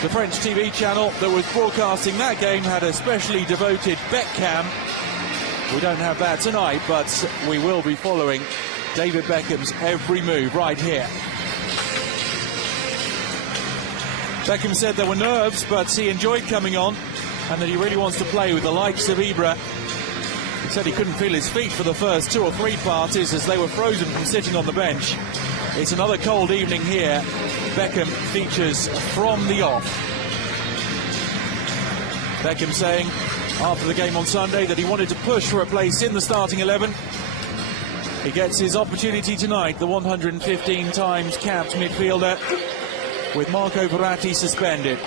The French TV channel that was broadcasting that game had a specially devoted bet cam. We don't have that tonight, but we will be following David Beckham's every move right here. Beckham said there were nerves, but he enjoyed coming on and that he really wants to play with the likes of Ibra. He said he couldn't feel his feet for the first 2 or 3 passes as they were frozen from sitting on the bench. It's another cold evening here. Beckham features from the off. Beckham saying after the game on Sunday that he wanted to push for a place in the starting 11. He gets his opportunity tonight, the 115 times capped midfielder, with Marco Verratti suspended.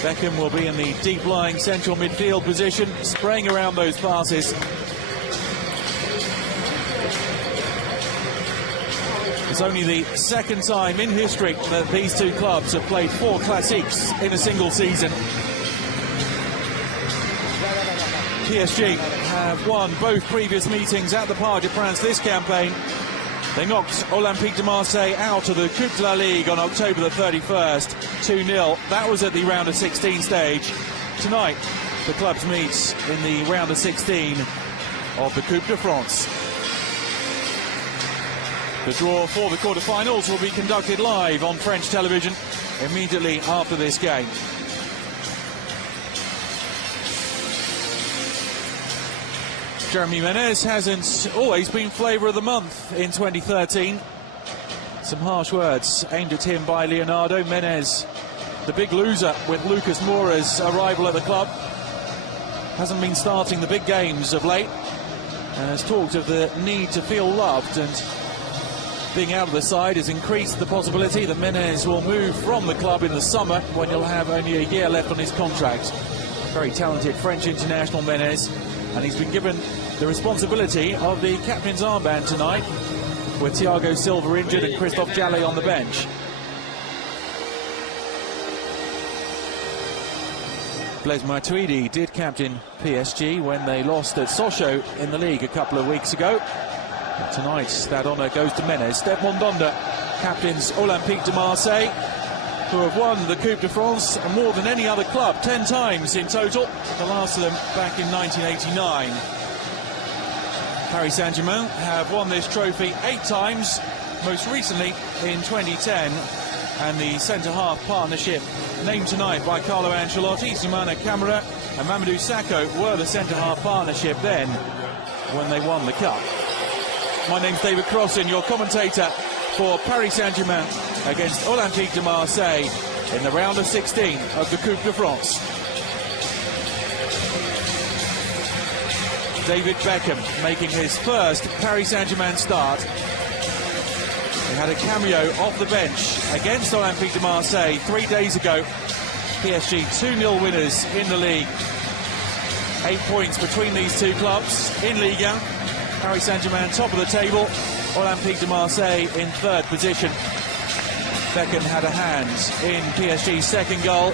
Beckham will be in the deep-lying central midfield position, spraying around those passes. It's only the second time in history that these two clubs have played 4 Classiques in a single season. PSG have won both previous meetings at the Parc des Princes this campaign. They knocked Olympique de Marseille out of the Coupe de la Ligue on October the 31st, 2-0. That was at the round of 16 stage. Tonight, the clubs meet in the round of 16 of the Coupe de France. The draw for the quarter-finals will be conducted live on French television immediately after this game. Jeremy Menez hasn't always been flavour of the month in 2013. Some harsh words aimed at him by Leonardo. Menez, the big loser with Lucas Moura's arrival at the club, hasn't been starting the big games of late and has talked of the need to feel loved, and being out of the side has increased the possibility that Menez will move from the club in the summer when he'll have only a year left on his contract. Very talented French international, Menez, and he's been given the responsibility of the captain's armband tonight, with Thiago Silva injured and Christophe Jallet on the bench. Blaise Matuidi did captain PSG when they lost at Sochaux in the league a couple of weeks ago. But tonight, that honour goes to Menez. Step Mondonda captains Olympique de Marseille, who have won the Coupe de France more than any other club, 10 times in total, the last of them back in 1989. Paris Saint-Germain have won this trophy 8 times, most recently in 2010, and the centre-half partnership named tonight by Carlo Ancelotti, Soumana Camara and Mamadou Sakho were the centre-half partnership then when they won the Cup. My name's David Crossan, your commentator for Paris Saint-Germain against Olympique de Marseille in the round of 16 of the Coupe de France. David Beckham making his first Paris Saint-Germain start. He had a cameo off the bench against Olympique de Marseille 3 days ago. PSG 2-0 winners in the league. 8 points between these two clubs in Ligue 1. Paris Saint-Germain top of the table, Olympique de Marseille in 3rd position. Beckham had a hand in PSG's second goal,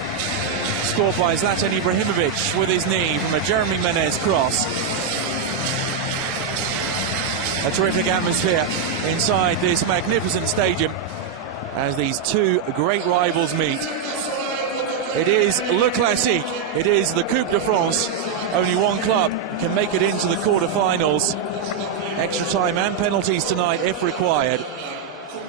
scored by Zlatan Ibrahimovic with his knee from a Jeremy Menez cross. A terrific atmosphere inside this magnificent stadium as these two great rivals meet. It is Le Classique, it is the Coupe de France. Only one club can make it into the quarter-finals. Extra time and penalties tonight if required.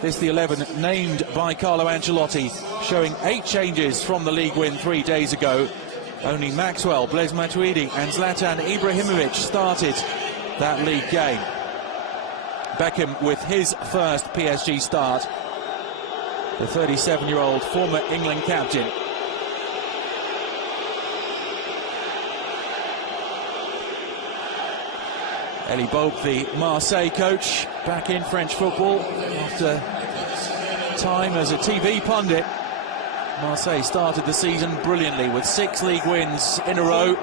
This the 11 named by Carlo Ancelotti, showing 8 changes from the league win 3 days ago. Only Maxwell, Blaise Matuidi and Zlatan Ibrahimovic started that league game. Beckham with his first PSG start, the 37-year-old former England captain. Elie Boep, the Marseille coach, back in French football after time as a TV pundit. Marseille started the season brilliantly with 6 league wins in a row.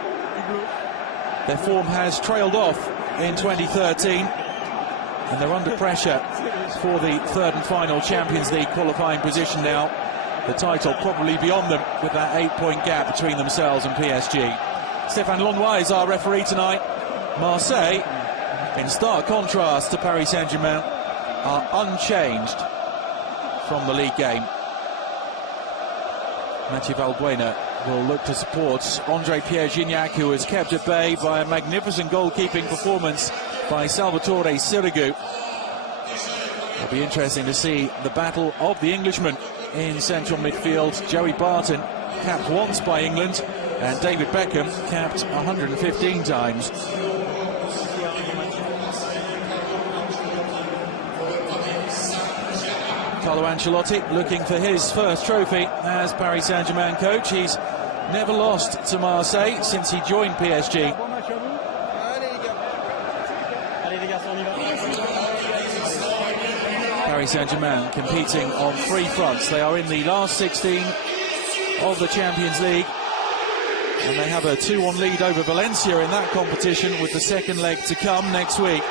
Their form has trailed off in 2013, and they're under pressure for the 3rd and final Champions League qualifying position now. The title probably beyond them with that 8-point gap between themselves and PSG. Stéphane Lonnois is our referee tonight. Marseille, in stark contrast to Paris Saint-Germain, are unchanged from the league game. Mathieu Valbuena will look to support André Pierre-Gignac, who was kept at bay by a magnificent goalkeeping performance by Salvatore Sirigu. It'll be interesting to see the battle of the Englishmen in central midfield. Joey Barton, capped once by England, and David Beckham, capped 115 times. Carlo Ancelotti looking for his first trophy as Paris Saint-Germain coach. He's never lost to Marseille since he joined PSG. Paris Saint-Germain competing on 3 fronts. They are in the last 16 of the Champions League, and they have a 2-1 lead over Valencia in that competition, with the second leg to come next week.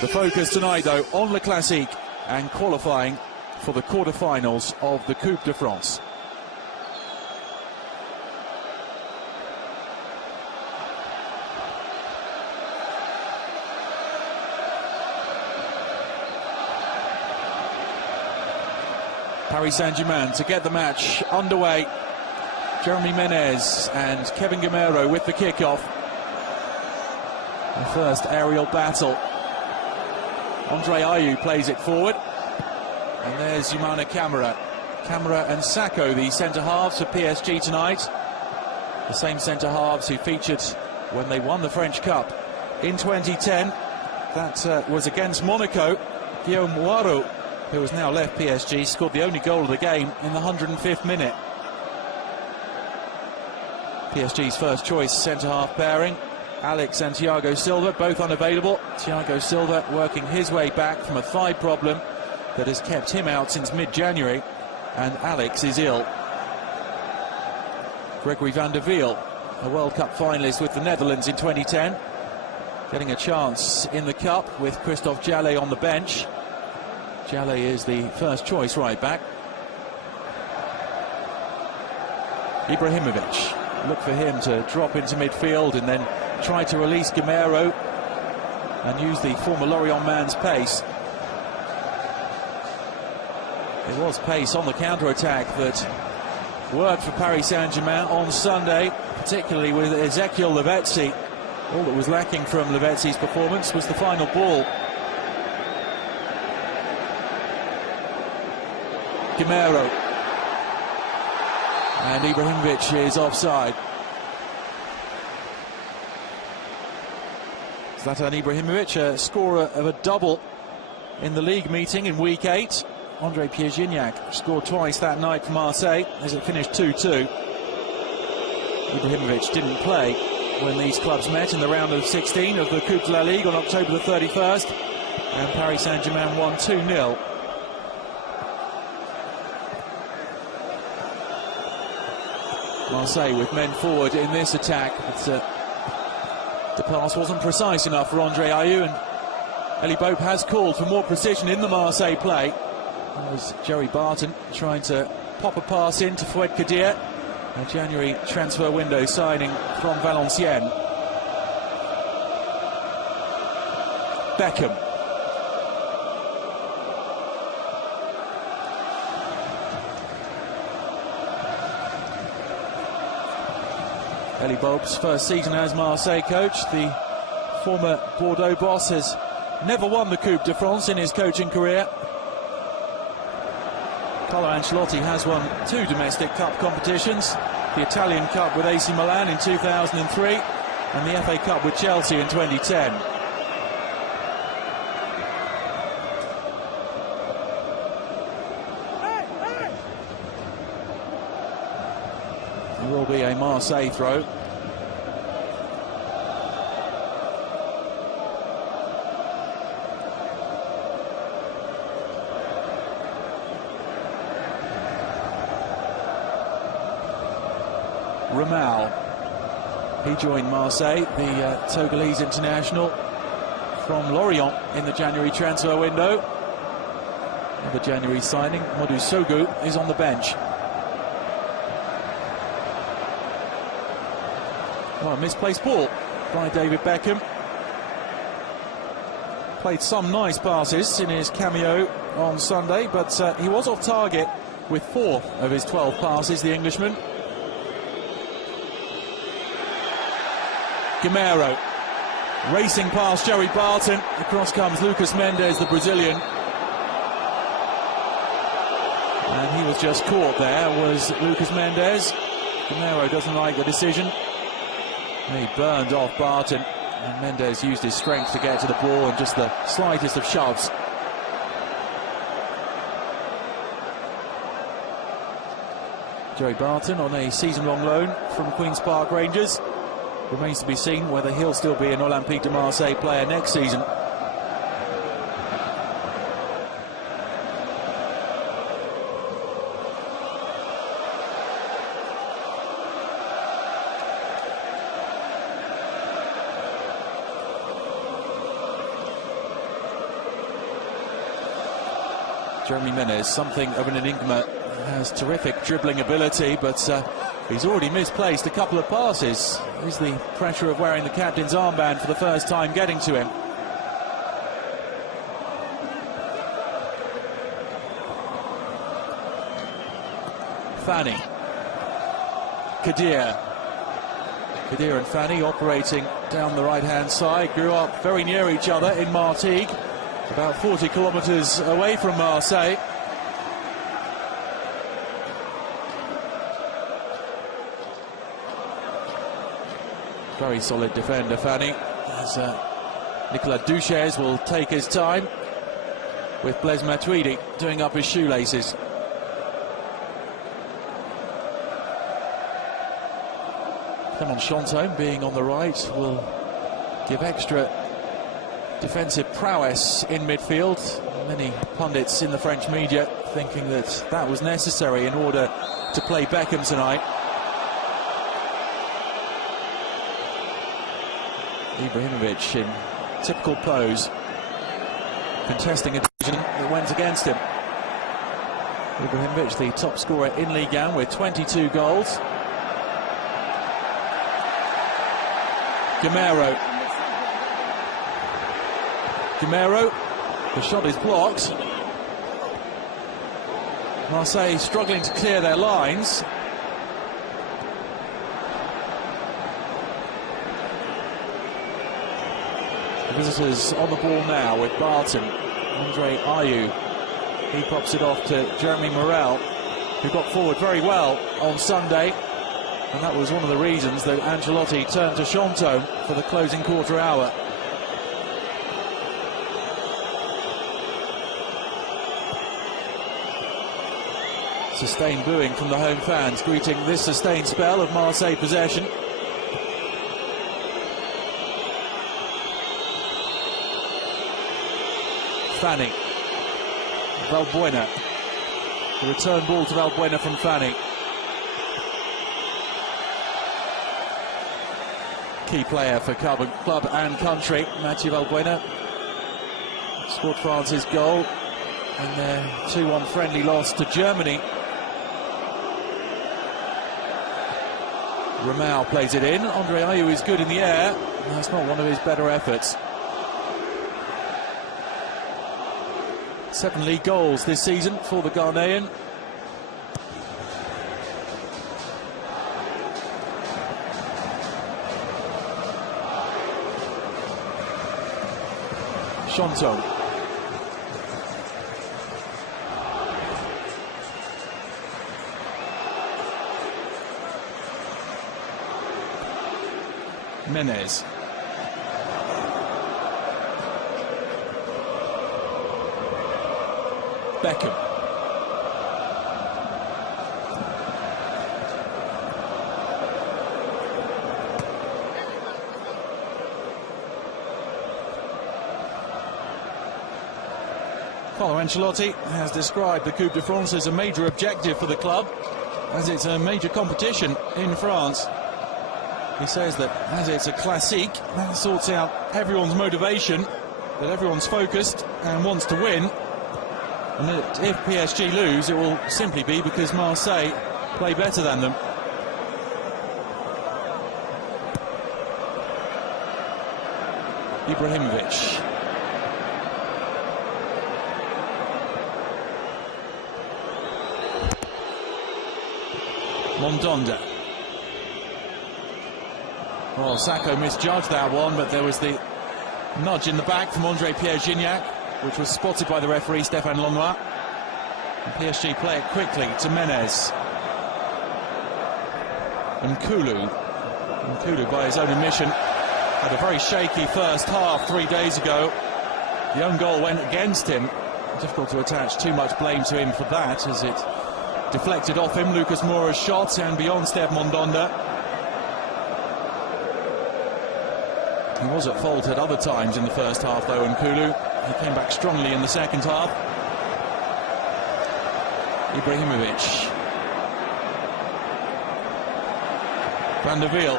The focus tonight, though, on the Classique and qualifying for the quarter-finals of the Coupe de France. Paris Saint-Germain to get the match underway. Jeremy Menez and Kevin Gamero with the kickoff. The first aerial battle. Andre Ayew plays it forward. And there's Youmana Camara. Camara and Sakho, the centre-halves for PSG tonight. The same centre-halves who featured when they won the French Cup in 2010. That was against Monaco. Guillaume Moirot, who has now left PSG, scored the only goal of the game in the 105th minute. PSG's first choice centre-half pairing, Alex and Thiago Silva, both unavailable. Thiago Silva working his way back from a thigh problem that has kept him out since mid-January, and Alex is ill. Gregory van der Wiel, a World Cup finalist with the Netherlands in 2010, getting a chance in the Cup with Christophe Jallet on the bench. Jallet is the first choice right back. Ibrahimovic, look for him to drop into midfield and then try to release Gamero and use the former Lorient man's pace. It was pace on the counter-attack that worked for Paris Saint-Germain on Sunday, particularly with Ezekiel Lavezzi. All that was lacking from Lavezzi's performance was the final ball. Gamero. And Ibrahimovic is offside. Zlatan Ibrahimovic, a scorer of a double in the league meeting in week 8. André Pierre-Gignac scored twice that night for Marseille as it finished 2-2. Ibrahimovic didn't play when these clubs met in the round of 16 of the Coupe de la Ligue on October the 31st, and Paris Saint-Germain won 2-0. Marseille with men forward in this attack, but the pass wasn't precise enough for Andre Ayew, and Elie Bope has called for more precision in the Marseille play. That was Joey Barton trying to pop a pass into Fouad Kadir, a January transfer window signing from Valenciennes. Beckham. Elie Bope's first season as Marseille coach. The former Bordeaux boss has never won the Coupe de France in his coaching career. Carlo Ancelotti has won 2 domestic cup competitions, the Italian Cup with AC Milan in 2003 and the FA Cup with Chelsea in 2010. There will be a Marseille throw. Ramal, he joined Marseille, the Togolese international from Lorient in the January transfer window. Another January signing, Modou Sougou, is on the bench. Oh, a misplaced ball by David Beckham. Played some nice passes in his cameo on Sunday, but he was off target with 4 of his 12 passes, the Englishman. Gamero racing past Joey Barton. Across comes Lucas Mendes, the Brazilian. And he was just caught there, was Lucas Mendes. Gamero doesn't like the decision. He burned off Barton, and Mendes used his strength to get to the ball and just the slightest of shoves. Joey Barton on a season-long loan from Queen's Park Rangers. Remains to be seen whether he'll still be an Olympique de Marseille player next season. Jeremy Menez, something of an enigma, has terrific dribbling ability, but he's already misplaced a couple of passes. Is the pressure of wearing the captain's armband for the first time getting to him? Fanny, Kadir and Fanny operating down the right-hand side, grew up very near each other in Martigues, about 40 kilometres away from Marseille. Very solid defender, Fanny, as Nicolas Duches will take his time, with Blaise Matuidi doing up his shoelaces. Clement Chantôme being on the right will give extra defensive prowess in midfield. Many pundits in the French media thinking that that was necessary in order to play Beckham tonight. Ibrahimovic in typical pose, contesting a decision that went against him. Ibrahimovic, the top scorer in Ligue 1 with 22 goals. Gamero, the shot is blocked. Marseille struggling to clear their lines. The visitors on the ball now with Barton. Andre Ayew, he pops it off to Jeremy Morel, who got forward very well on Sunday, and that was one of the reasons that Ancelotti turned to Chantôme for the closing quarter hour. Sustained booing from the home fans, greeting this sustained spell of Marseille possession. Fanny, Valbuena, the return ball to Valbuena from Fanny. Key player for club and country, Mathieu Valbuena. Scored France's goal in their 2-1 friendly loss to Germany. Ramau plays it in. Andre Ayew is good in the air. That's not one of his better efforts. 7 league goals this season for the Ghanaian. Chantôme. Menez. Beckham. Carlo Ancelotti has described the Coupe de France as a major objective for the club, as it's a major competition in France. He says that as it's a Classique, that sorts out everyone's motivation, that everyone's focused and wants to win. And that if PSG lose, it will simply be because Marseille play better than them. Ibrahimovic. Mondonda. Well, Sacco misjudged that one, but there was the nudge in the back from André-Pierre Gignac, which was spotted by the referee Stéphane Lonnois. And PSG play it quickly to Menez. And Kulu, by his own admission, had a very shaky first half 3 days ago. The own goal went against him. Difficult to attach too much blame to him for that, as it deflected off him. Lucas Moura's shot and beyond Steve Mondonda. He was at fault at other times in the first half, though, and Kulu. He came back strongly in the second half. Ibrahimovic. Van der Wiel.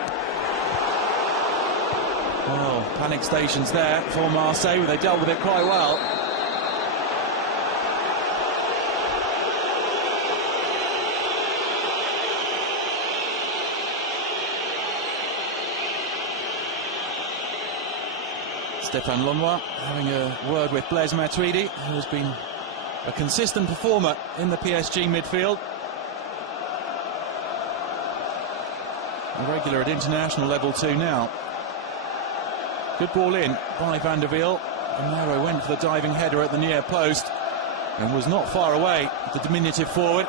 Oh, panic stations there for Marseille. They dealt with it quite well. Stéphane Lonnois having a word with Blaise Matuidi, who has been a consistent performer in the PSG midfield. A regular at international level too now. Good ball in by Van der Wiel. Gamero went for the diving header at the near post and was not far away, the diminutive forward.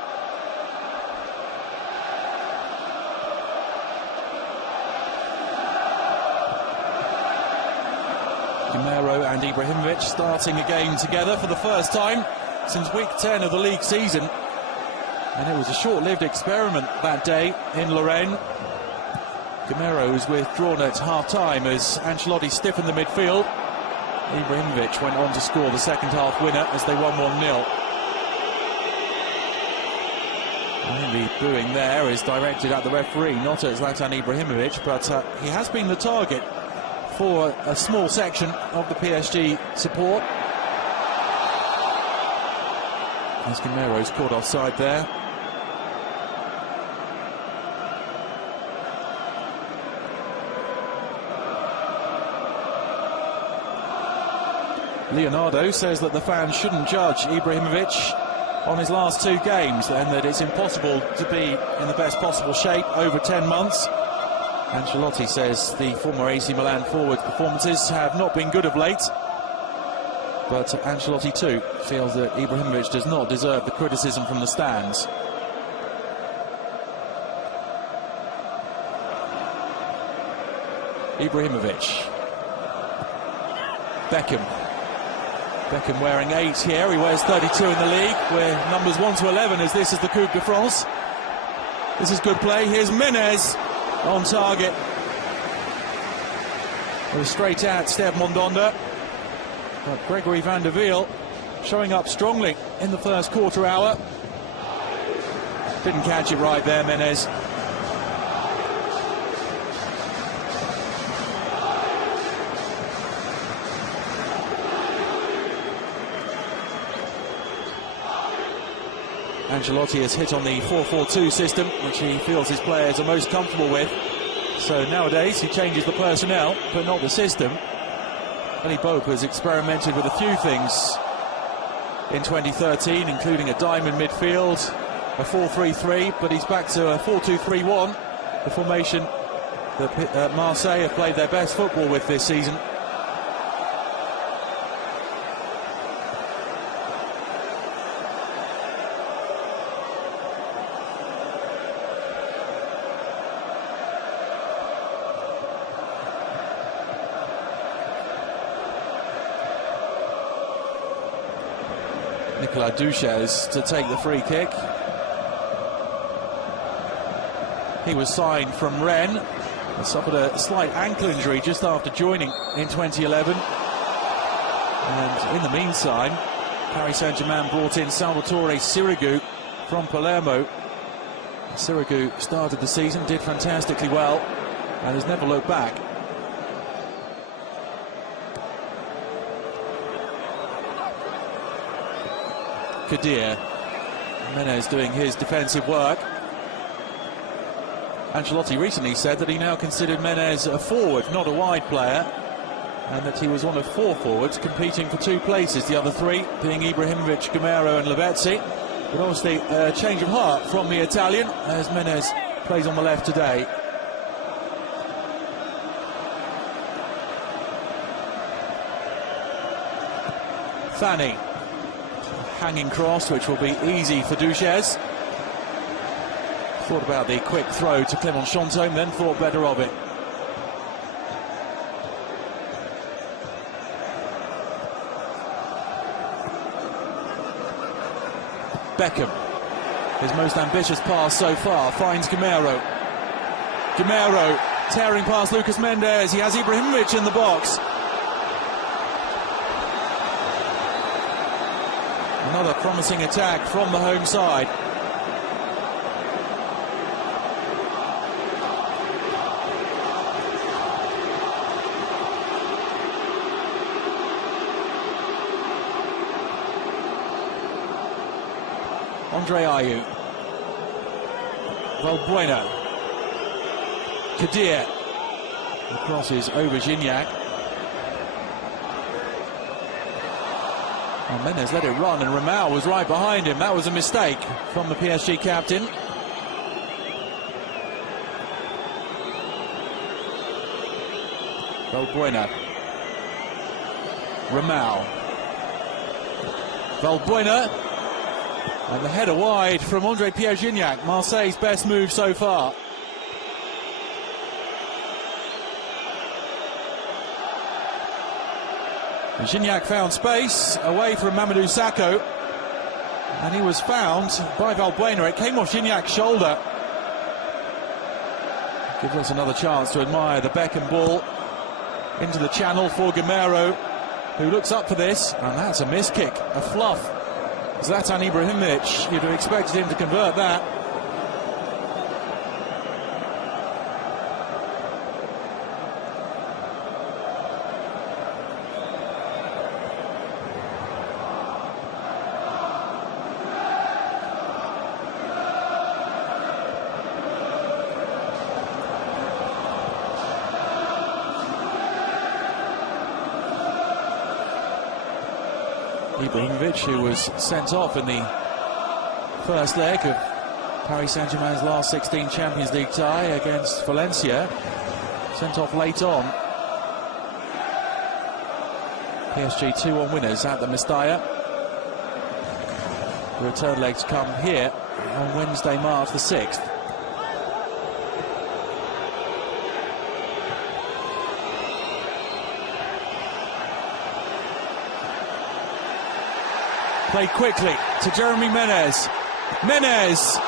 Gamero and Ibrahimovic starting a game together for the first time since week 10 of the league season. And it was a short-lived experiment that day in Lorraine. Gamero was withdrawn at half-time as Ancelotti stiffened the midfield. Ibrahimovic went on to score the second-half winner as they won 1-0. I think the booing there is directed at the referee, not at Zlatan Ibrahimovic, but he has been the target for a small section of the PSG support. As Gamero's caught offside there. Leonardo says that the fans shouldn't judge Ibrahimovic on his last 2 games, and that it's impossible to be in the best possible shape over 10 months. Ancelotti says the former AC Milan forward's performances have not been good of late, but Ancelotti too feels that Ibrahimovic does not deserve the criticism from the stands. Ibrahimovic. Beckham wearing 8 here. He wears 32 in the league. We're numbers 1 to 11 as this is the Coupe de France. This is good play. Here's Menez on target. It was straight at Steve Mondonda. But Gregory Van der Wiel showing up strongly in the first quarter hour. Didn't catch it right there, Menez. Ancelotti has hit on the 4-4-2 system, which he feels his players are most comfortable with. So nowadays he changes the personnel, but not the system. Elie Boep has experimented with a few things in 2013, including a diamond midfield, a 4-3-3, but he's back to a 4-2-3-1, the formation that Marseille have played their best football with this season. Nicolas Duches to take the free kick. He was signed from Rennes and suffered a slight ankle injury just after joining in 2011. And in the meantime, Paris Saint-Germain brought in Salvatore Sirigu from Palermo. Sirigu started the season, did fantastically well, and has never looked back. Kadir. Menez doing his defensive work. Ancelotti recently said that he now considered Menez a forward, not a wide player, and that he was one of 4 forwards competing for 2 places, the other 3 being Ibrahimovic, Gamero and Lavezzi. But obviously a change of heart from the Italian, as Menez plays on the left today. Fanny, hanging cross, which will be easy for Duches. Thought about the quick throw to Clement Chantôme, then thought better of it. Beckham, his most ambitious pass so far, finds Gamero. Gamero tearing past Lucas Mendes. He has Ibrahimovic in the box. Another promising attack from the home side. Andre Ayew. Valbuena. Kadir. The cross is over Gignac. Well, Menez let it run and Ramal was right behind him. That was a mistake from the PSG captain. Valbuena. Ramal. Valbuena. And the header wide from André-Pierre Gignac, Marseille's best move so far. Gignac found space away from Mamadou Sakho, and he was found by Valbuena. It came off Gignac's shoulder. Gives us another chance to admire the Beckham ball into the channel for Gamero, who looks up for this, and that's a miss kick, a fluff. Zlatan Ibrahimovic, you'd have expected him to convert that. Ibrahimovic, who was sent off in the first leg of Paris Saint-Germain's last 16 Champions League tie against Valencia, sent off late on. PSG 2-1 winners at the Mestalla. The return legs come here on Wednesday, March the 6th. Played quickly to Jeremy Menez. Menez!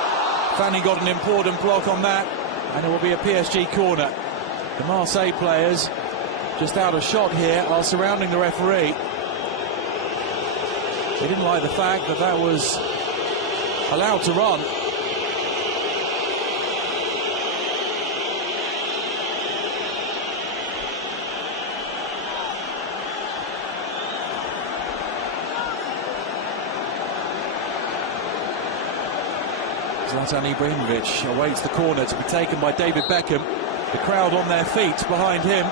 Fanny got an important block on that, and it will be a PSG corner. The Marseille players, just out of shot here, are surrounding the referee. They didn't like the fact that that was allowed to run. Zlatan Ibrahimovic awaits the corner to be taken by David Beckham. The crowd on their feet behind him.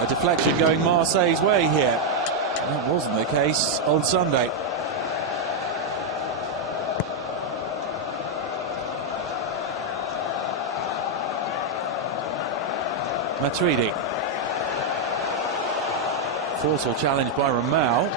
A deflection going Marseille's way here. That wasn't the case on Sunday. Matuidi. Forceful challenge by Ramal.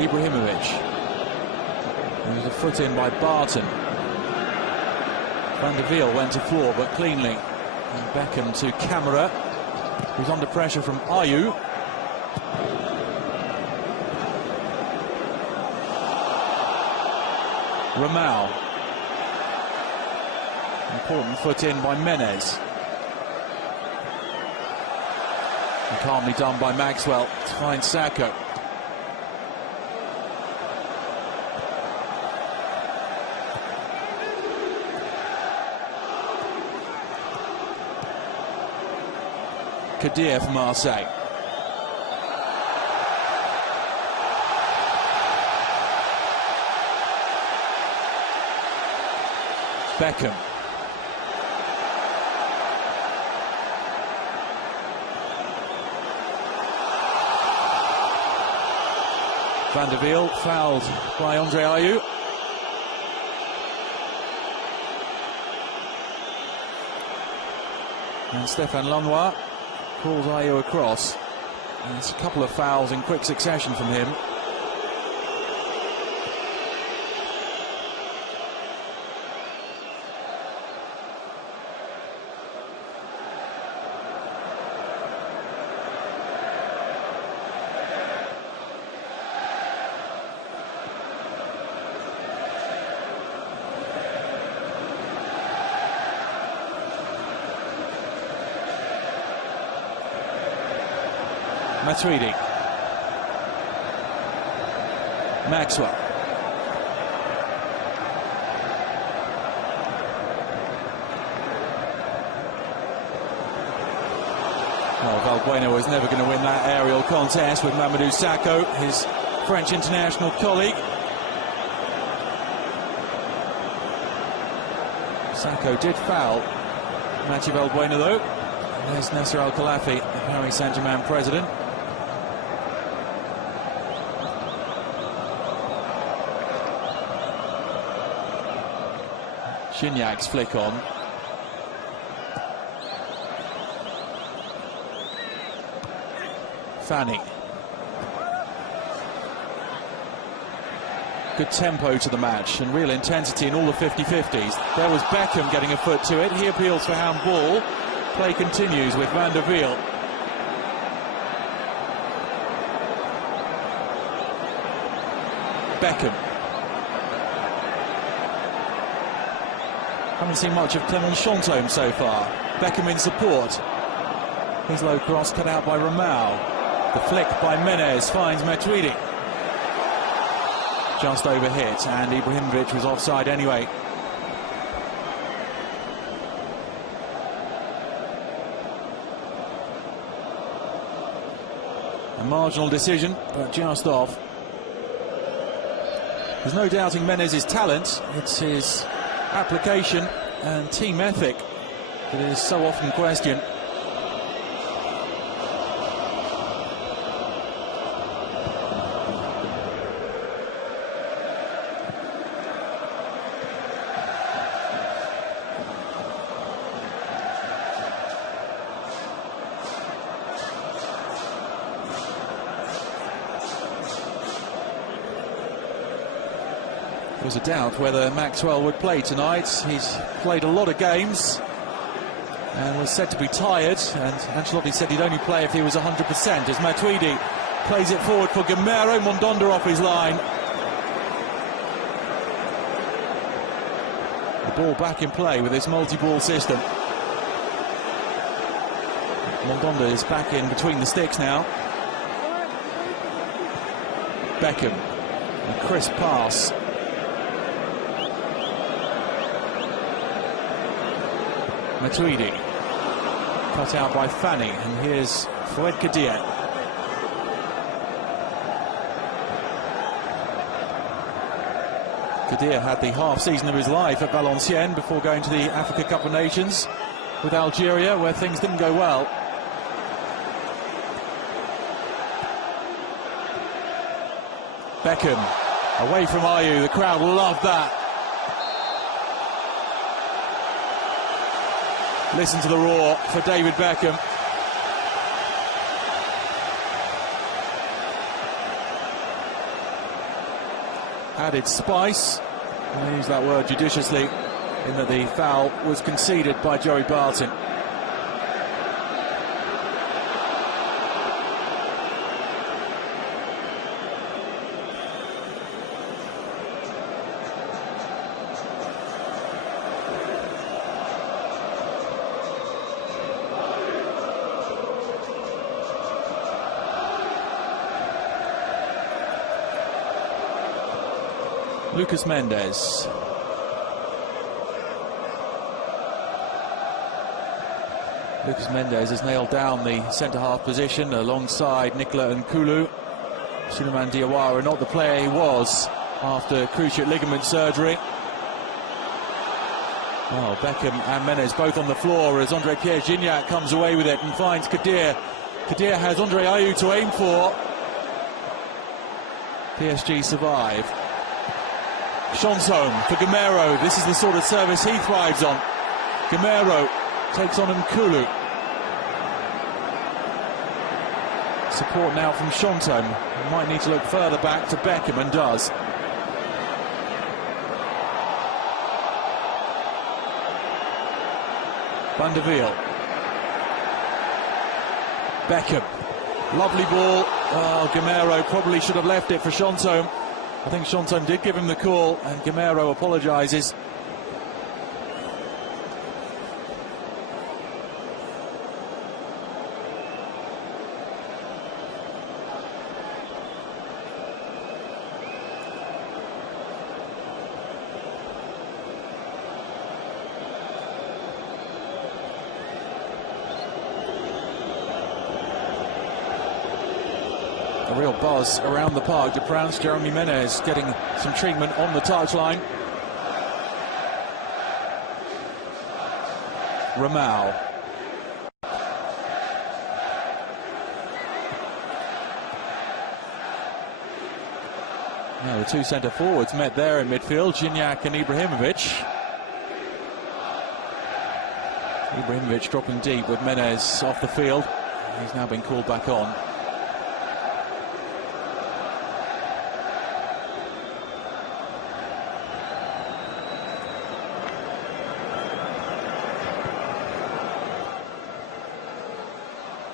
Ibrahimovic. There was a foot in by Barton. Van der Wiel went to floor, but cleanly. And Beckham to Camera, who's under pressure from Ayew. Ramal. Important foot in by Menez. Calmly done by Maxwell to find Sacco. Kadir for Marseille. Beckham. Van der Wiel fouled by Andre Ayew. And Stéphane Lanois calls Ayew across. And it's a couple of fouls in quick succession from him. Matuidi. Maxwell. Well, Valbuena was never going to win that aerial contest with Mamadou Sakho, his French international colleague. Sakho did foul Mathieu Valbuena though. And there's Nasser Al-Khelaifi, the Paris Saint-Germain president. Shignac's flick on. Fanny. Good tempo to the match and real intensity in all the 50-50s. There was Beckham getting a foot to it. He appeals for handball. Play continues with Van der Wiel. Beckham. Haven't seen much of Clement Chantôme so far. Beckham in support. His low cross cut out by Ramau. The flick by Menez finds Matuidi. Just overhit, and Ibrahimovic was offside anyway. A marginal decision, but just off. There's no doubting Menez's talent. It's his application and team ethic that is so often questioned. There was a doubt whether Maxwell would play tonight. He's played a lot of games and was said to be tired, and Ancelotti said he'd only play if he was 100%, as Matuidi plays it forward for Gamero. Mondonda off his line. The ball back in play with this multi-ball system. Mondonda is back in between the sticks now. Beckham, a crisp pass. Matuidi, cut out by Fanny, and here's Fouad Kadir. Kadir had the half-season of his life at Valenciennes before going to the Africa Cup of Nations with Algeria, where things didn't go well. Beckham, away from Ayew, the crowd loved that. Listen to the roar for David Beckham. Added spice, and I use that word judiciously, in that the foul was conceded by Joey Barton. Lucas Mendes. Lucas Mendes has nailed down the centre-half position alongside Nicola Nkulu. Souleymane Diawara, not the player he was after cruciate ligament surgery. Oh, Beckham and Menez both on the floor as André-Pierre Gignac comes away with it and finds Kadir. Kadir has Andre Ayew to aim for. PSG survive. Chansson for Gamero. This is the sort of service he thrives on. Gamero takes on Nkulu. Support now from Chansson. Might need to look further back to Beckham, and does. Van der Wiel. Beckham. Lovely ball. Oh, Gamero probably should have left it for Chansson. I think Chansson did give him the call, and Gamero apologises. A real buzz around the park. De Prance, Jeremy Menez getting some treatment on the touchline. Ramau. Now the two centre forwards met there in midfield, Gignac and Ibrahimovic. Ibrahimovic dropping deep with Menez off the field. He's now been called back on.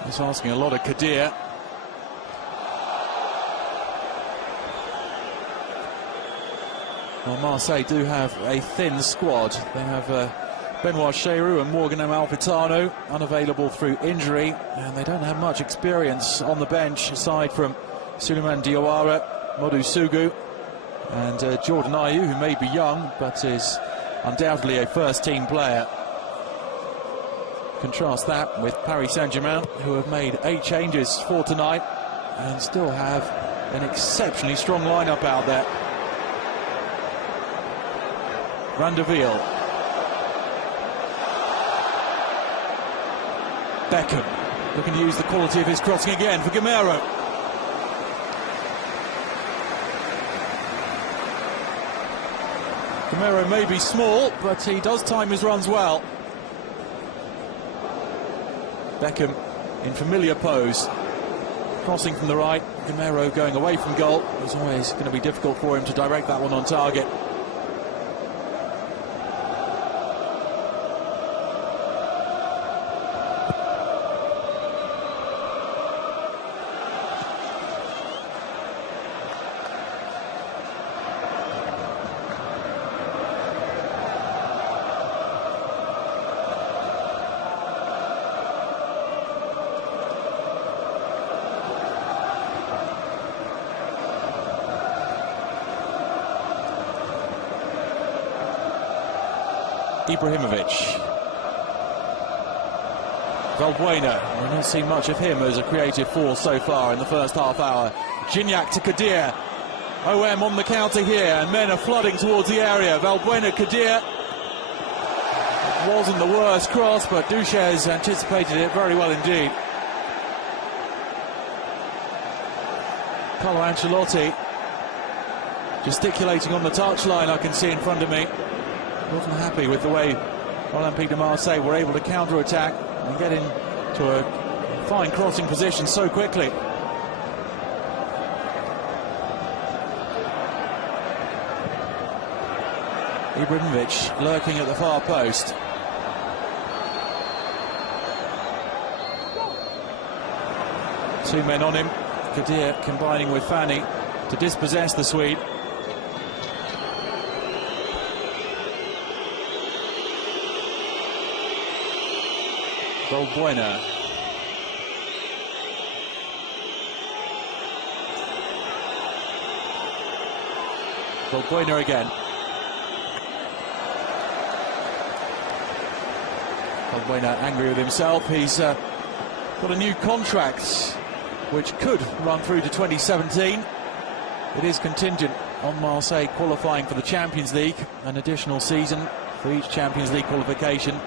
He's asking a lot of Kadir. Well, Marseille do have a thin squad. They have Benoit Cheyrou and Morgan Amalfitano unavailable through injury, and they don't have much experience on the bench aside from Souleymane Diawara, Modou Sougou and Jordan Ayew, who may be young but is undoubtedly a first-team player. Contrast that with Paris Saint-Germain, who have made 8 changes for tonight and still have an exceptionally strong lineup out there. Van der Wiel. Beckham looking to use the quality of his crossing again for Gamero. Gamero may be small, but he does time his runs well. Beckham in familiar pose, crossing from the right. Gamero going away from goal. It's always going to be difficult for him to direct that one on target. Ibrahimovic. Valbuena, we've not seen much of him as a creative force so far in the first half hour. Gignac to Kadir. OM on the counter here, and men are flooding towards the area. Valbuena, Kadir. It wasn't the worst cross, but Duches anticipated it very well indeed. Carlo Ancelotti gesticulating on the touchline, I can see in front of me. Wasn't happy with the way Olympique de Marseille were able to counter-attack and get into a fine crossing position so quickly. Ibrahimovic lurking at the far post. Two men on him. Kadir combining with Fanny to dispossess the Swede. Valbuena. Valbuena again. Valbuena angry with himself. He's got a new contract which could run through to 2017. It is contingent on Marseille qualifying for the Champions League, an additional season for each Champions League qualification.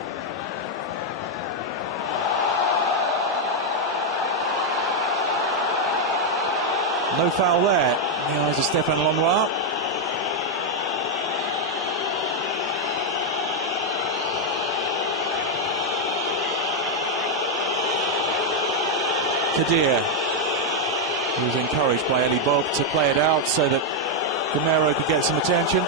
No foul there in the eyes of Stéphane Lenoir. Kadir, he was encouraged by Elie Bob to play it out so that Gamero could get some attention.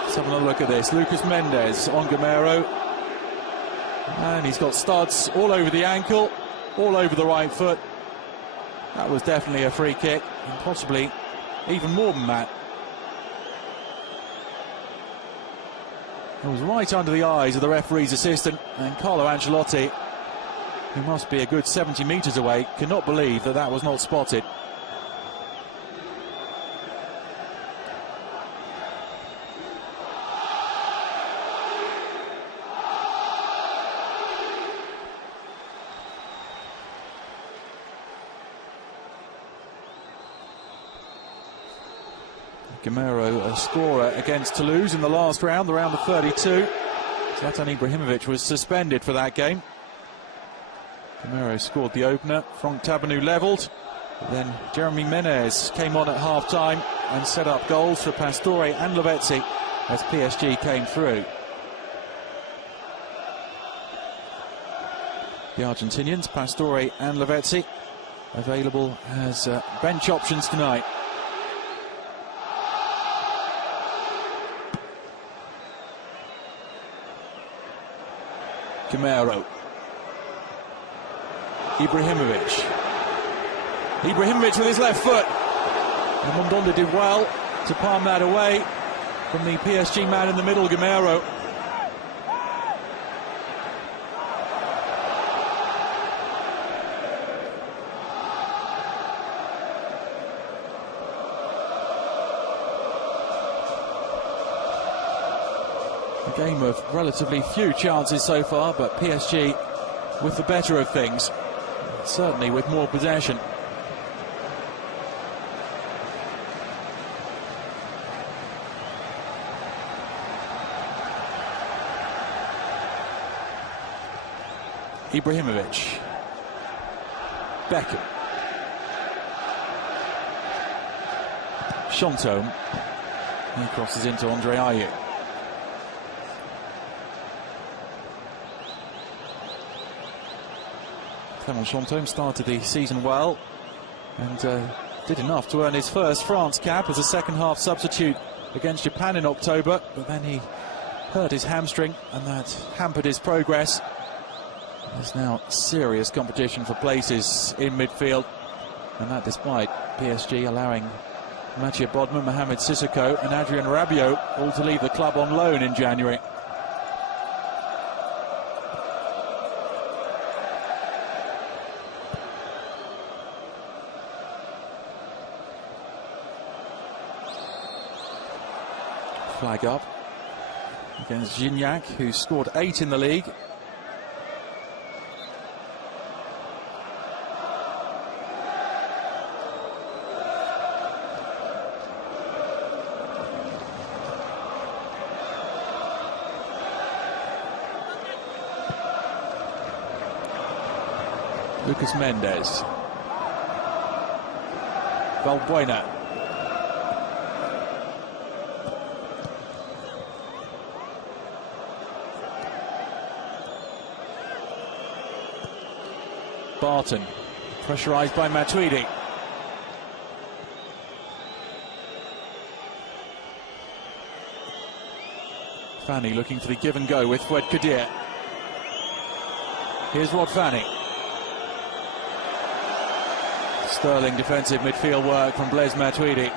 Let's have a look at this. Lucas Mendes on Gamero. And he's got studs all over the ankle, all over the right foot. That was definitely a free kick, and possibly even more than that. It was right under the eyes of the referee's assistant, and Carlo Ancelotti, who must be a good 70 metres away, cannot believe that that was not spotted. Gamero, a scorer against Toulouse in the last round, the round of 32. Zlatan Ibrahimovic was suspended for that game. Gamero scored the opener. Franck Tabernou levelled. Then Jeremy Menez came on at half-time and set up goals for Pastore and Lavezzi as PSG came through. The Argentinians, Pastore and Lavezzi, available as bench options tonight. Gamero. Ibrahimovic with his left foot. And Mondonda did well to palm that away from the PSG man in the middle, Gamero. A game of relatively few chances so far, but PSG with the better of things, certainly with more possession. Ibrahimovic. Beckham. Chantôme. He crosses into Andre Ayew. Clément Chantôme started the season well and did enough to earn his first France cap as a second-half substitute against Japan in October, but then he hurt his hamstring and that hampered his progress. There's now serious competition for places in midfield, and that despite PSG allowing Mathieu Bodmer, Mohamed Sissoko and Adrien Rabiot all to leave the club on loan in January. Flag up against Gignac, who scored 8 in the league. Lucas Mendes. Valbuena. Barton, pressurised by Matuidi. Fanny looking for the give and go with Fouad Kadir. Here's Rod Fanny. Sterling defensive midfield work from Blaise Matuidi.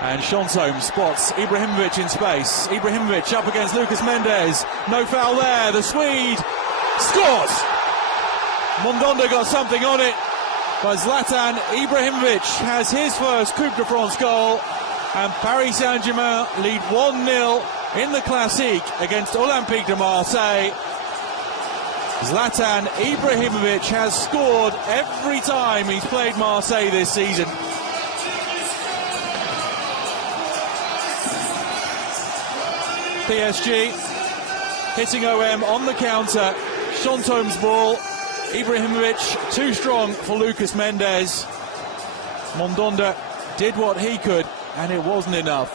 And Chantôme spots Ibrahimovic in space. Ibrahimovic up against Lucas Mendes. No foul there. The Swede scores! Mondonda got something on it, But Zlatan Ibrahimovic has his first Coupe de France goal, and Paris Saint-Germain lead 1-0 in the Classique against Olympique de Marseille. Zlatan Ibrahimovic has scored every time he's played Marseille this season. PSG hitting OM on the counter. Chantome's ball. Ibrahimovic too strong for Lucas Mendes. Mandanda did what he could, and it wasn't enough.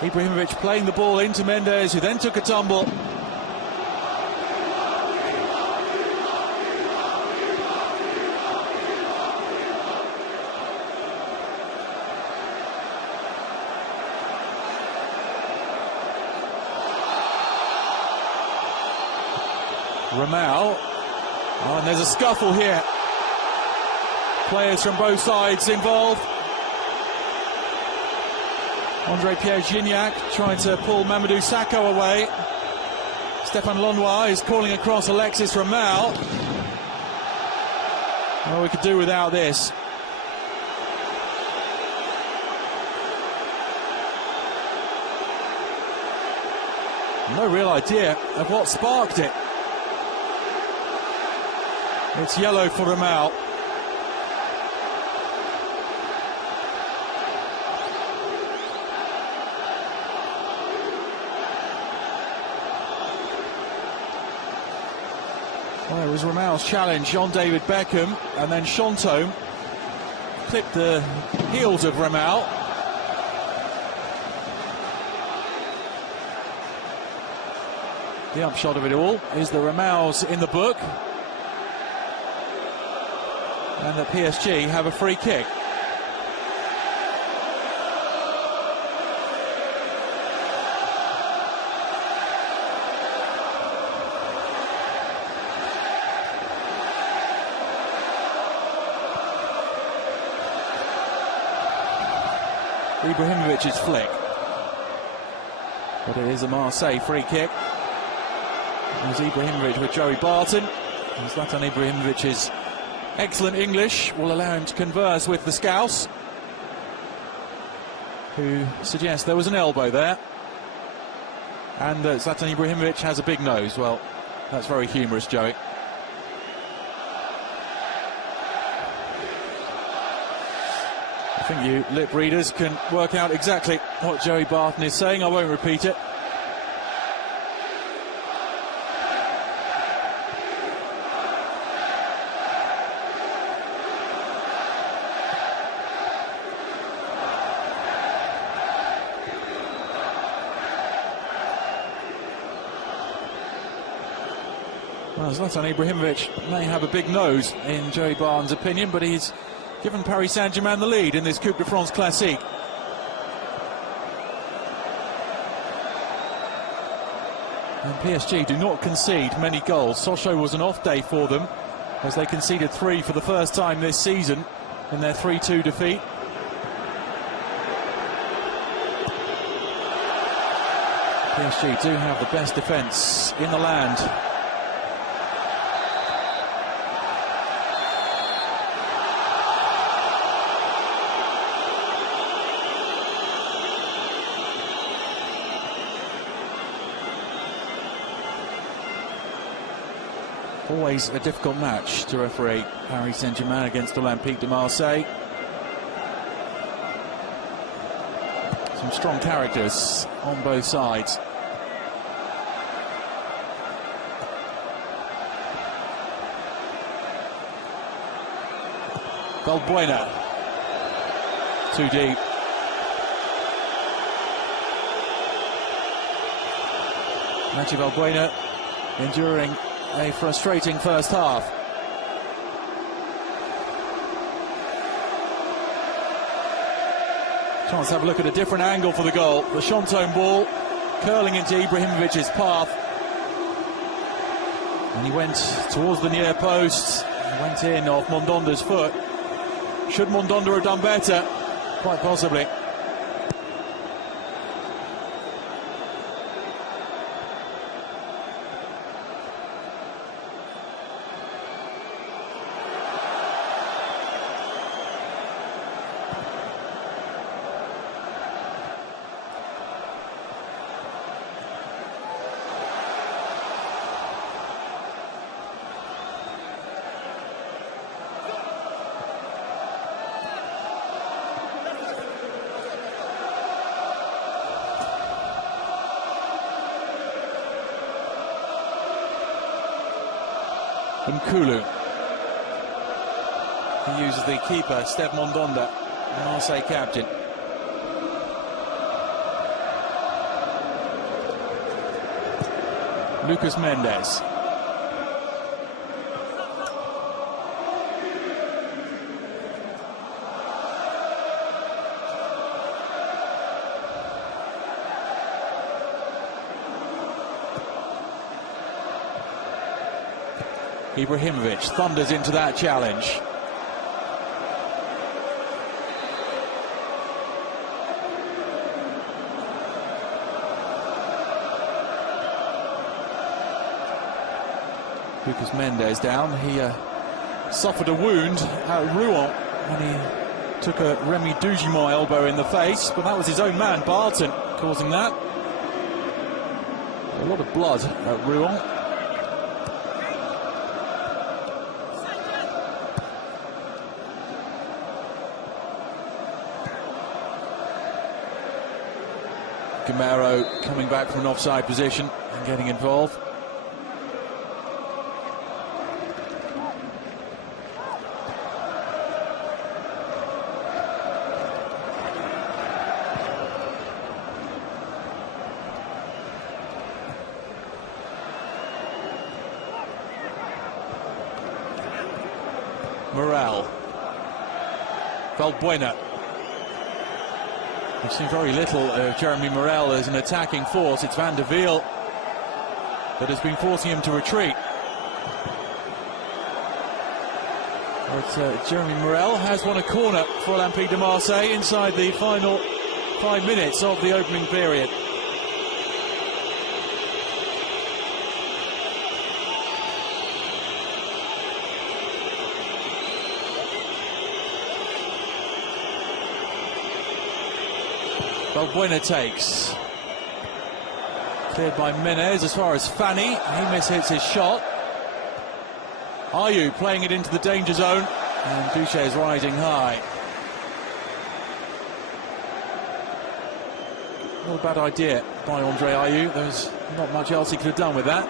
Ibrahimovic playing the ball into Mendes, who then took a tumble. Ramal, and there's a scuffle here. Players from both sides involved. André-Pierre Gignac trying to pull Mamadou Sakho away. Stéphane Lenoir is calling across Alexis Ramal. Well, we could do without this. No real idea of what sparked it. It's yellow for Ramal. Well, it was Ramal's challenge on David Beckham, and then Chantome clipped the heels of Ramal. The upshot of it all is the Ramal's in the book, and the PSG have a free kick. Ibrahimovic's flick, but it is a Marseille free kick. There's Ibrahimovic with Joey Barton, and Zlatan Ibrahimovic's excellent English will allow him to converse with the Scouse, who suggest there was an elbow there, and Zlatan Ibrahimovic has a big nose. Well, that's very humorous, Joey. I think you lip readers can work out exactly what Joey Barton is saying. I won't repeat it. Well, Zlatan Ibrahimovic may have a big nose in Joey Barton's opinion, but he's given Paris Saint-Germain the lead in this Coupe de France Classique. And PSG do not concede many goals. Sochaux was an off day for them, as they conceded 3 for the first time this season in their 3-2 defeat. PSG do have the best defence in the land. Always a difficult match to referee, Paris Saint-Germain against Olympique de Marseille. Some strong characters on both sides. Valbuena, too deep. Mathieu Valbuena enduring a frustrating first half. Chance to have a look at a different angle for the goal. The Chantome ball curling into Ibrahimovic's path, and he went towards the near post. He went in off Mondanda's foot. Should Mandanda have done better? Quite possibly. from Kulu. He uses the keeper, Steve Mondonda, the Marseille captain. Lucas Mendes. Ibrahimovic thunders into that challenge. Lucas Mendes down. He suffered a wound at Rouen when he took a Remy Dugimon elbow in the face, but that was his own man, Barton, causing that. A lot of blood at Rouen. Gamero coming back from an offside position and getting involved. Morel. Valbuena. We've seen very little of Jeremy Morel as an attacking force. It's Van der Wiel that has been forcing him to retreat. But Jeremy Morel has won a corner for Olympique de Marseille inside the final 5 minutes of the opening period. Valbuena takes. Cleared by Menez as far as Fanny. He mishits his shot. Ayew playing it into the danger zone. And Boucher is rising high. Not a bad idea by Andre Ayew. There's not much else he could have done with that.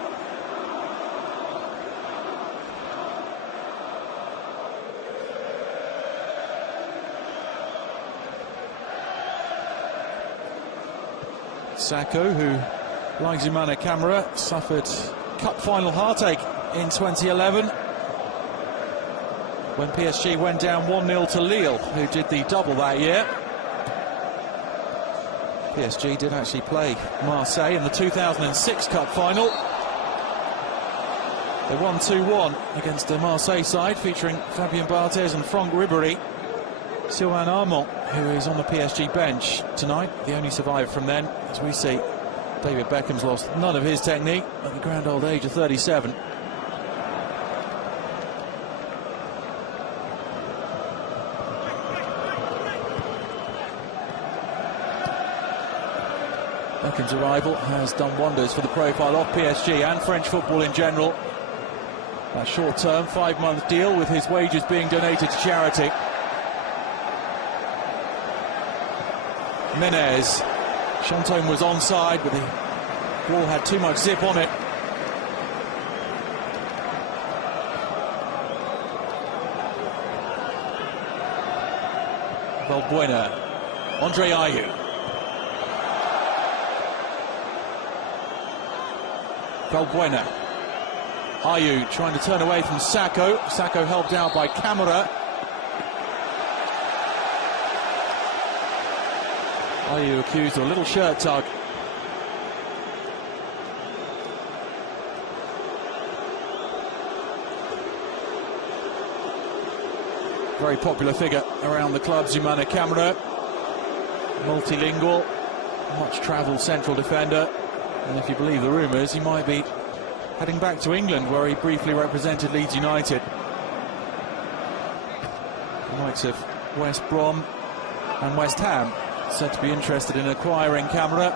Sakho, who, like Zoumana Camara, suffered cup final heartache in 2011 when PSG went down 1-0 to Lille, who did the double that year. PSG did actually play Marseille in the 2006 cup final. They won 2-1 against the Marseille side, featuring Fabien Barthez and Franck Ribéry. Sylvain Armand, who is on the PSG bench tonight, the only survivor from then. As we see, David Beckham's lost none of his technique at the grand old age of 37. Beckham's arrival has done wonders for the profile of PSG and French football in general. That short-term 5-month deal with his wages being donated to charity. Menez. Chantôme was onside, but the ball had too much zip on it. Valbuena. Andre Ayew. Valbuena. Ayew trying to turn away from Sakho. Sakho helped out by Camara. Ayew accused of a little shirt tug. Very popular figure around the club, Zoumana Camara. Multilingual, much-travelled central defender. And if you believe the rumours, he might be heading back to England, where he briefly represented Leeds United. The likes of West Brom and West Ham said to be interested in acquiring Camara.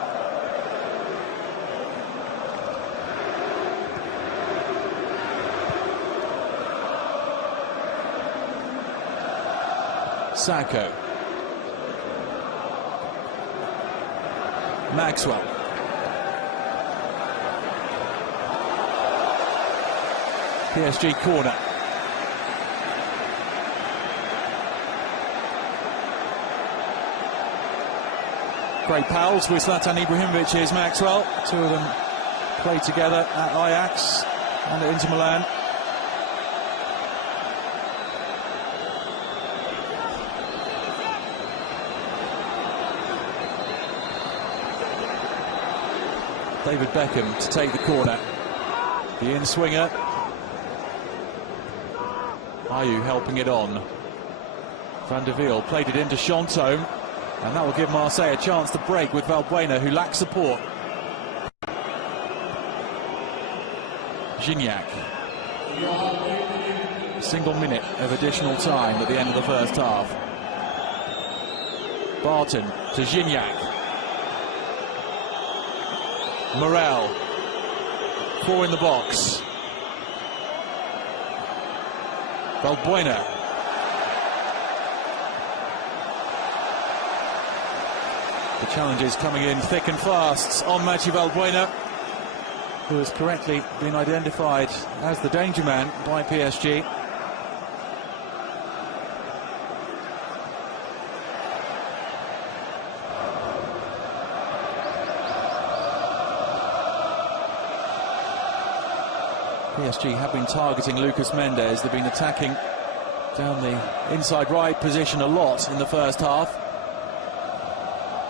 Sakho. Maxwell. PSG corner. Great pals with Zlatan Ibrahimovic. Here's Maxwell. Two of them played together at Ajax and at Inter Milan. David Beckham to take the corner. The in-swinger. Ayew helping it on. Van der Wiel played it into Chantôme, and that will give Marseille a chance to break with Valbuena, who lacks support. Gignac. A single minute of additional time at the end of the first half. Barton to Gignac. Morel. 4 in the box. Valbuena. The challenges coming in thick and fast on Mathieu Valbuena, who has correctly been identified as the danger man by PSG. PSG have been targeting Lucas Mendes. They've been attacking down the inside right position a lot in the first half.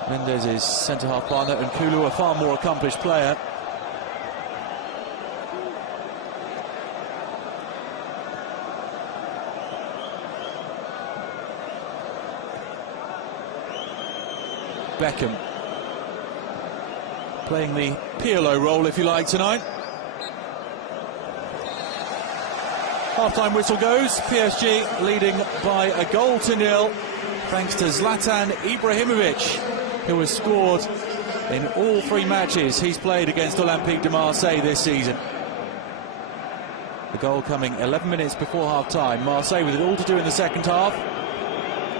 Mendes' centre-half partner, and Kulu, a far more accomplished player. Beckham playing the Pirlo role, if you like, tonight. Half-time whistle goes. PSG leading by 1-0, thanks to Zlatan Ibrahimovic, who has scored in all 3 matches he's played against Olympique de Marseille this season. The goal coming 11 minutes before half-time. Marseille with it all to do in the second half.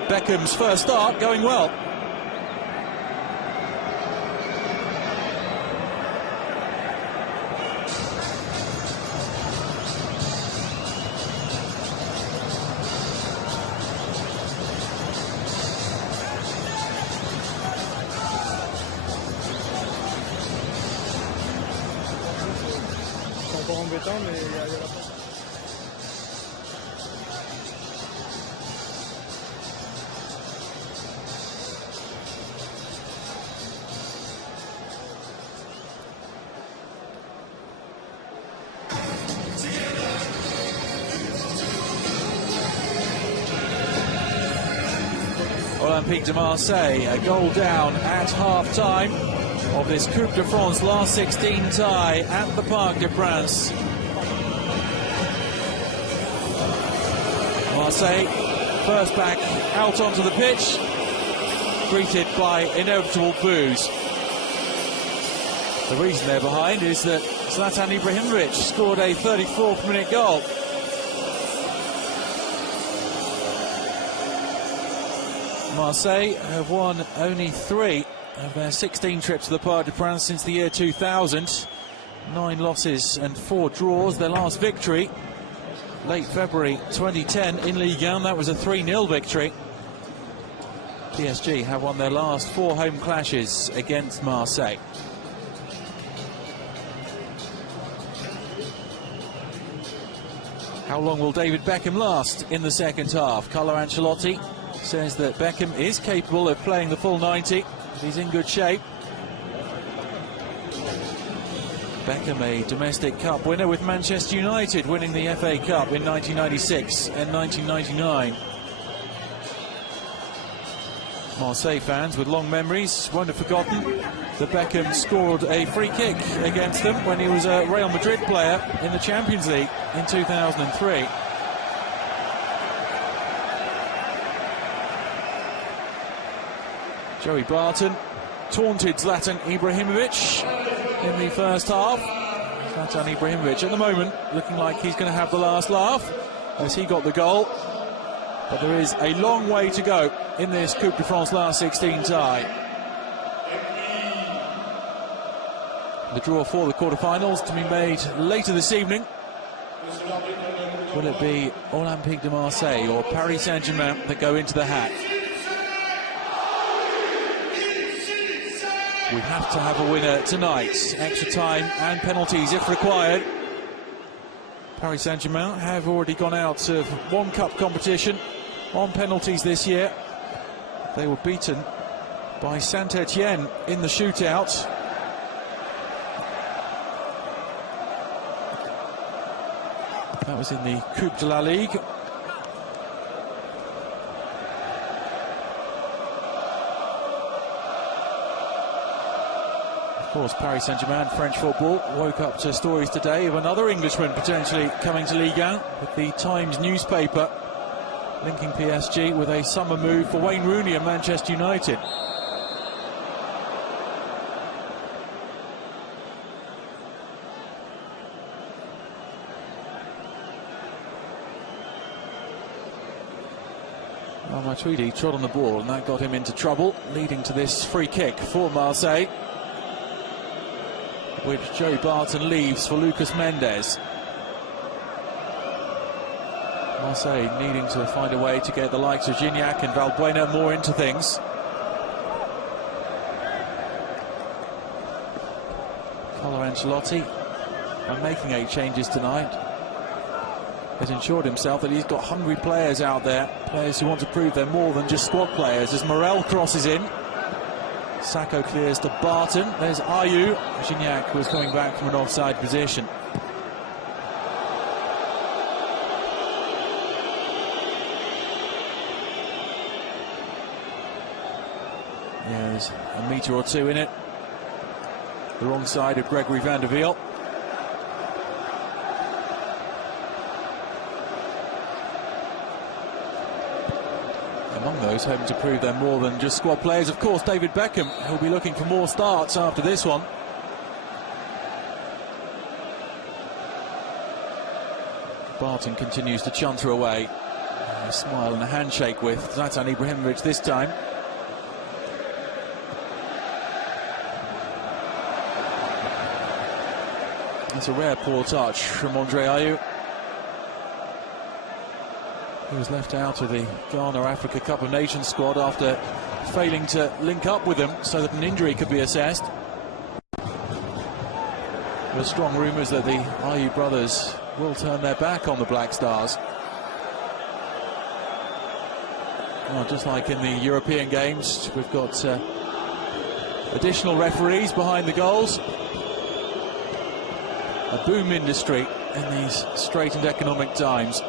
Beckham's first start going well. Olympique de Marseille, a goal down at half-time of this Coupe de France last 16 tie at the Parc de France. Marseille, first back out onto the pitch, greeted by inevitable boos. The reason they're behind is that Zlatan Ibrahimovic scored a 34th minute goal. Marseille have won only 3 of their 16 trips to the Parc de France since the year 2000. 9 losses and 4 draws. Their last victory, late February 2010 in Ligue 1, that was a 3-0 victory. PSG have won their last 4 home clashes against Marseille. How long will David Beckham last in the second half? Carlo Ancelotti says that Beckham is capable of playing the full 90. He's in good shape. Beckham, a domestic cup winner with Manchester United, winning the FA Cup in 1996 and 1999. Marseille fans with long memories won't have forgotten that Beckham scored a free kick against them when he was a Real Madrid player in the Champions League in 2003. Joey Barton taunted Zlatan Ibrahimovic in the first half. Zlatan Ibrahimovic at the moment looking like he's going to have the last laugh as he got the goal. But there is a long way to go in this Coupe de France last 16 tie. The draw for the quarterfinals to be made later this evening. Will it be Olympique de Marseille or Paris Saint-Germain that go into the hat? We have to have a winner tonight. Extra time and penalties if required. Paris Saint-Germain have already gone out of one cup competition on penalties this year. They were beaten by Saint-Etienne in the shootout. That was in the Coupe de la Ligue. Of course, Paris Saint-Germain, French football, woke up to stories today of another Englishman potentially coming to Ligue 1, with the Times newspaper linking PSG with a summer move for Wayne Rooney and Manchester United. Well, Matuidi trod on the ball and that got him into trouble, leading to this free kick for Marseille, which Joey Barton leaves for Lucas Mendes. Marseille needing to find a way to get the likes of Gignac and Valbuena more into things. Carlo Ancelotti, by making 8 changes tonight, has ensured himself that he's got hungry players out there, players who want to prove they're more than just squad players. As Morel crosses in, Sacco clears to Barton. There's Ayew. Gignac was coming back from an offside position. Yeah, there's a metre or two in it. The wrong side of Gregory van der Wiel. Among those hoping to prove they're more than just squad players, of course, David Beckham. He'll be looking for more starts after this one. Barton continues to chunter away. A smile and a handshake with Zlatan Ibrahimovic this time. It's a rare poor touch from Andre Ayew. He was left out of the Ghana Africa Cup of Nations squad after failing to link up with them so that an injury could be assessed. There are strong rumours that the Ayew brothers will turn their back on the Black Stars. Well, just like in the European games, we've got additional referees behind the goals. A boom industry in these straitened economic times.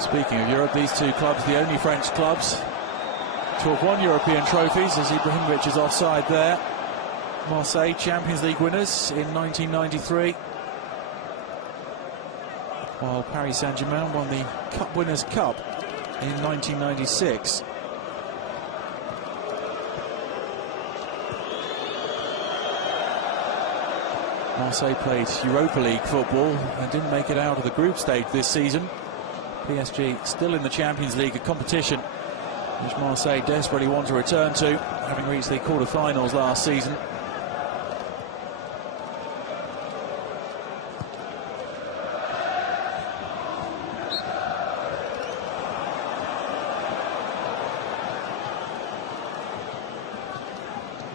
Speaking of Europe, these two clubs, the only French clubs to have won European trophies, as Ibrahimovic is offside there. Marseille, Champions League winners in 1993, while Paris Saint-Germain won the Cup Winners' Cup in 1996. Marseille played Europa League football and didn't make it out of the group stage this season. PSG still in the Champions League, a competition which Marseille desperately want to return to, having reached the quarter-finals last season.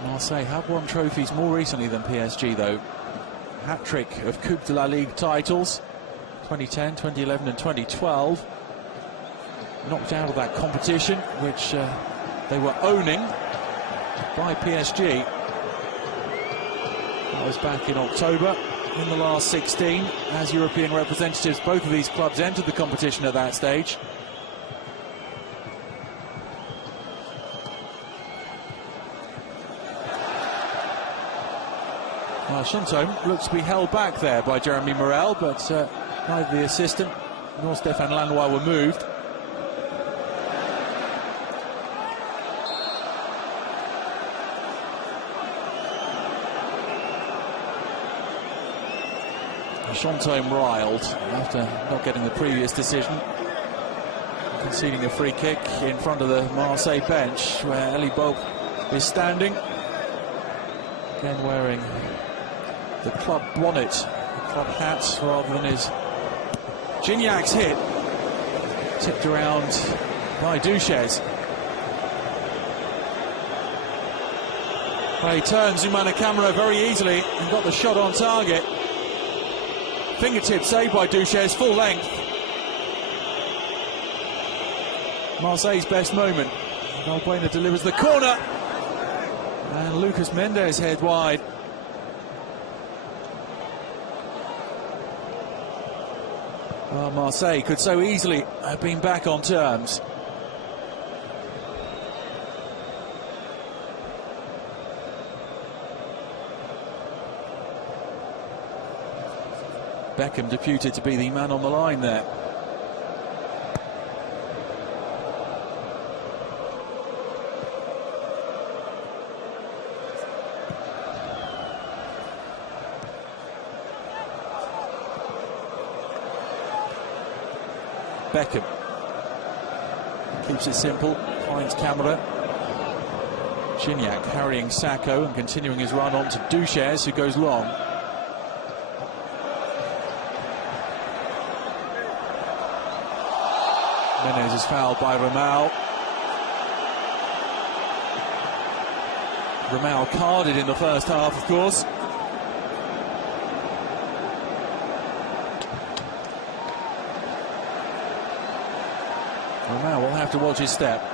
Marseille have won trophies more recently than PSG, though. Hat-trick of Coupe de la Ligue titles, 2010, 2011 and 2012. Knocked out of that competition, which they were owning, by PSG. That was back in October. In the last 16, as European representatives, both of these clubs entered the competition at that stage. Well, Chantôme looks to be held back there by Jeremy Morel, but neither the assistant nor Stéphane Lannoy were moved. Chantôme riled after not getting the previous decision, conceding a free kick in front of the Marseille bench where Elie Boep is standing, again wearing the club bonnet, the club hat, rather than his. Gignac's hit, tipped around by Duches. Well, he turns Zoumana Camara very easily and got the shot on target. Fingertip saved by Duches, full length. Marseille's best moment. Valbuena delivers the corner. And Lucas Mendes head wide. Well, Marseille could so easily have been back on terms. Beckham deputed to be the man on the line there. Beckham keeps it simple, finds Camara. Gignac harrying Sacco and continuing his run on to Duches, who goes long. Menez is fouled by Ramao. Ramao carded in the first half, of course. Ramao will have to watch his step.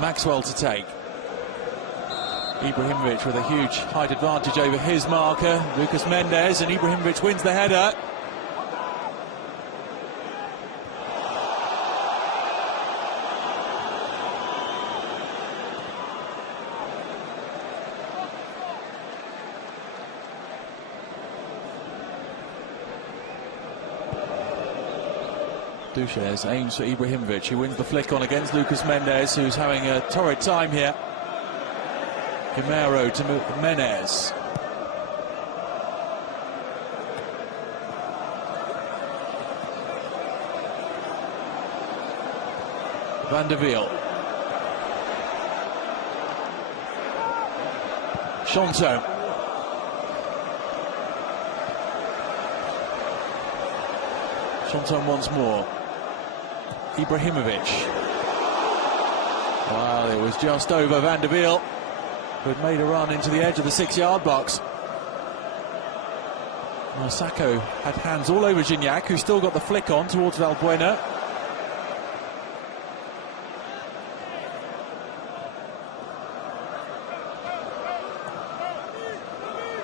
Maxwell to take. Ibrahimovic with a huge height advantage over his marker, Lucas Mendes, and Ibrahimovic wins the header. Duches aims for Ibrahimovic, who wins the flick on against Lucas Mendes, who's having a torrid time here. Guimero to Menez. Van der Wiel. Chantôme. Chantôme once more. Ibrahimovic. Well, it was just over Van der Wiel, who had made a run into the edge of the 6-yard box. Well, Sacco had hands all over Gignac, who still got the flick on towards Valbuena.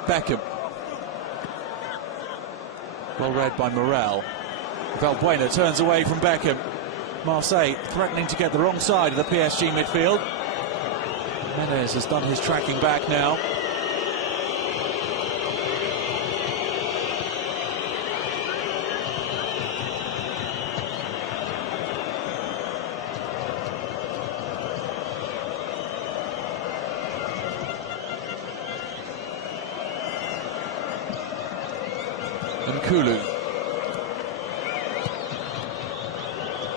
Beckham. Well read by Morel. Valbuena turns away from Beckham. Marseille threatening to get the wrong side of the PSG midfield. Menez has done his tracking back now. And Kulu.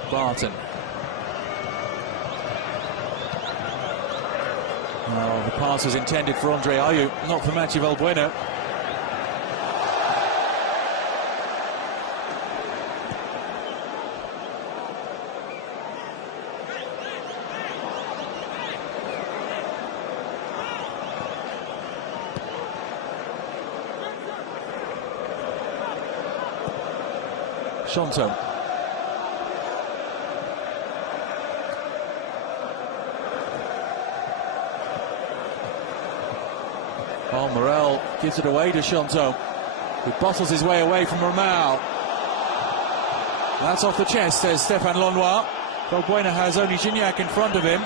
Barton. Oh, the pass was intended for Andre Ayew, not for Mathieu Valbuena. Chantôme. Well, Morel gives it away to Chantôme, who bottles his way away from Ramao. That's off the chest, says Stéphane Lenoir. Valbuena has only Gignac in front of him.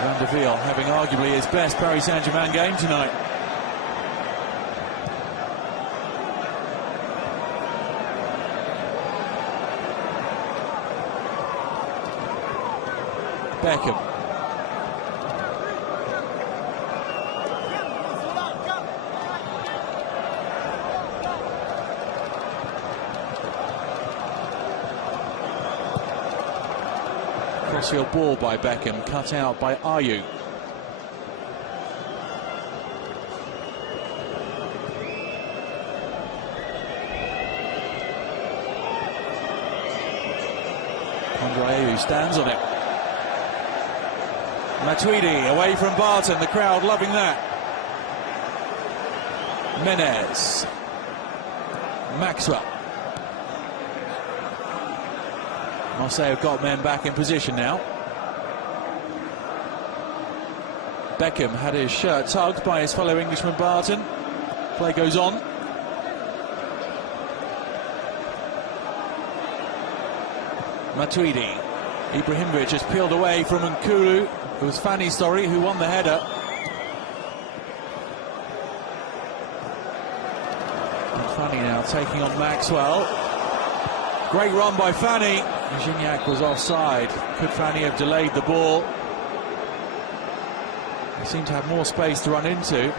Van der Wiel having arguably his best Paris Saint-Germain game tonight. Beckham. Crossfield ball by Beckham, cut out by Ayew. Ayew stands on it. Matuidi away from Barton, the crowd loving that. Menez. Maxwell. Marseille have got men back in position now. Beckham had his shirt tugged by his fellow Englishman Barton. Play goes on. Matuidi. Ibrahimovic has peeled away from Nkulu. It was Fanny Story who won the header. And Fanny now taking on Maxwell. Great run by Fanny. Gignac was offside. Could Fanny have delayed the ball? He seemed to have more space to run into.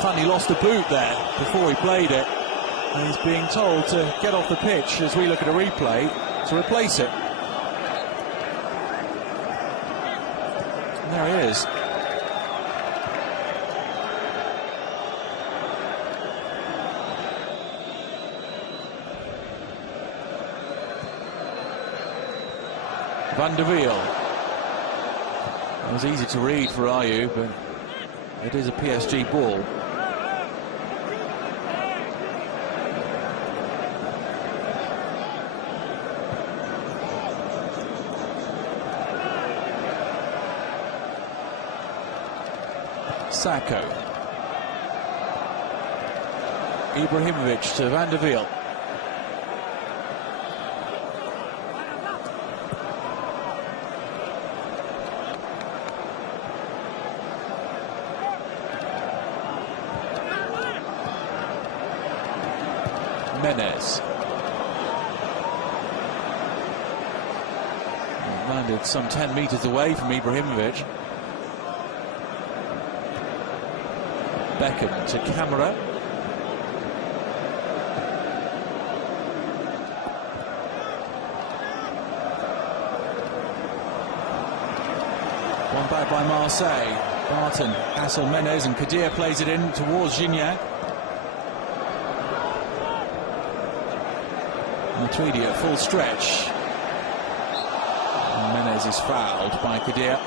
Fanny lost a boot there before he played it, and he's being told to get off the pitch as we look at a replay to replace it. And there he is. Van der Wiel. It was easy to read for Ayew, but it is a PSG ball. Sacco. Ibrahimovic to Van der Wiel. Menez. Landed some 10 meters away from Ibrahimovic. Beckham to Camera. One back by Marseille. Barton, Hassel, Menez, and Kadir plays it in towards Gignac. Matuidi at full stretch. And Menez is fouled by Kadir.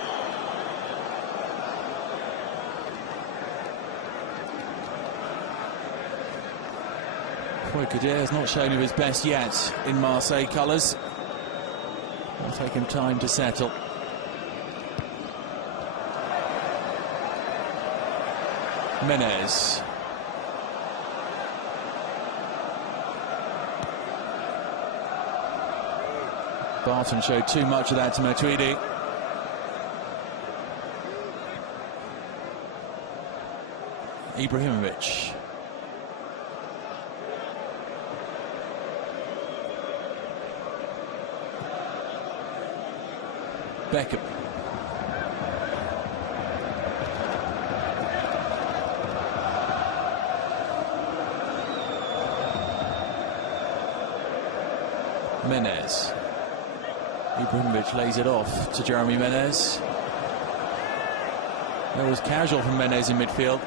Boy, Kadir has not shown him his best yet in Marseille colours. It'll take him time to settle. Menez. Barton showed too much of that to Matuidi. Ibrahimovic. Beckham. Menez. Ibrahimovic lays it off to Jeremy Menez. That was casual from Menez in midfield.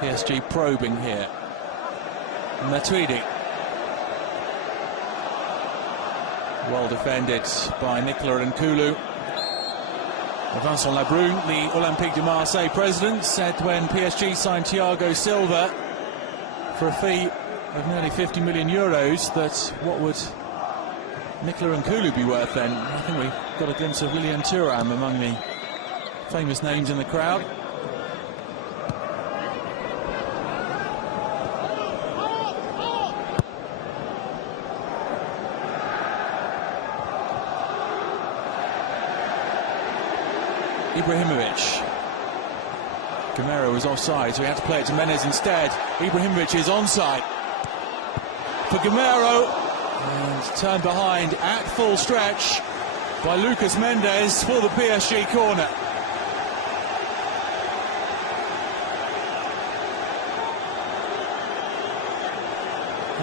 PSG probing here. Matuidi. Well defended by Nicola Nkulu. Vincent Labrune, the Olympique de Marseille president, said when PSG signed Thiago Silva for a fee of nearly 50 million euros that what would Nicola Nkulu be worth then? I think we got a glimpse of Lilian Thuram among the famous names in the crowd. Ibrahimovic. Gamero was offside, so he had to play it to Menez instead. Ibrahimovic is onside for Gamero, and turned behind at full stretch by Lucas Mendes for the PSG corner.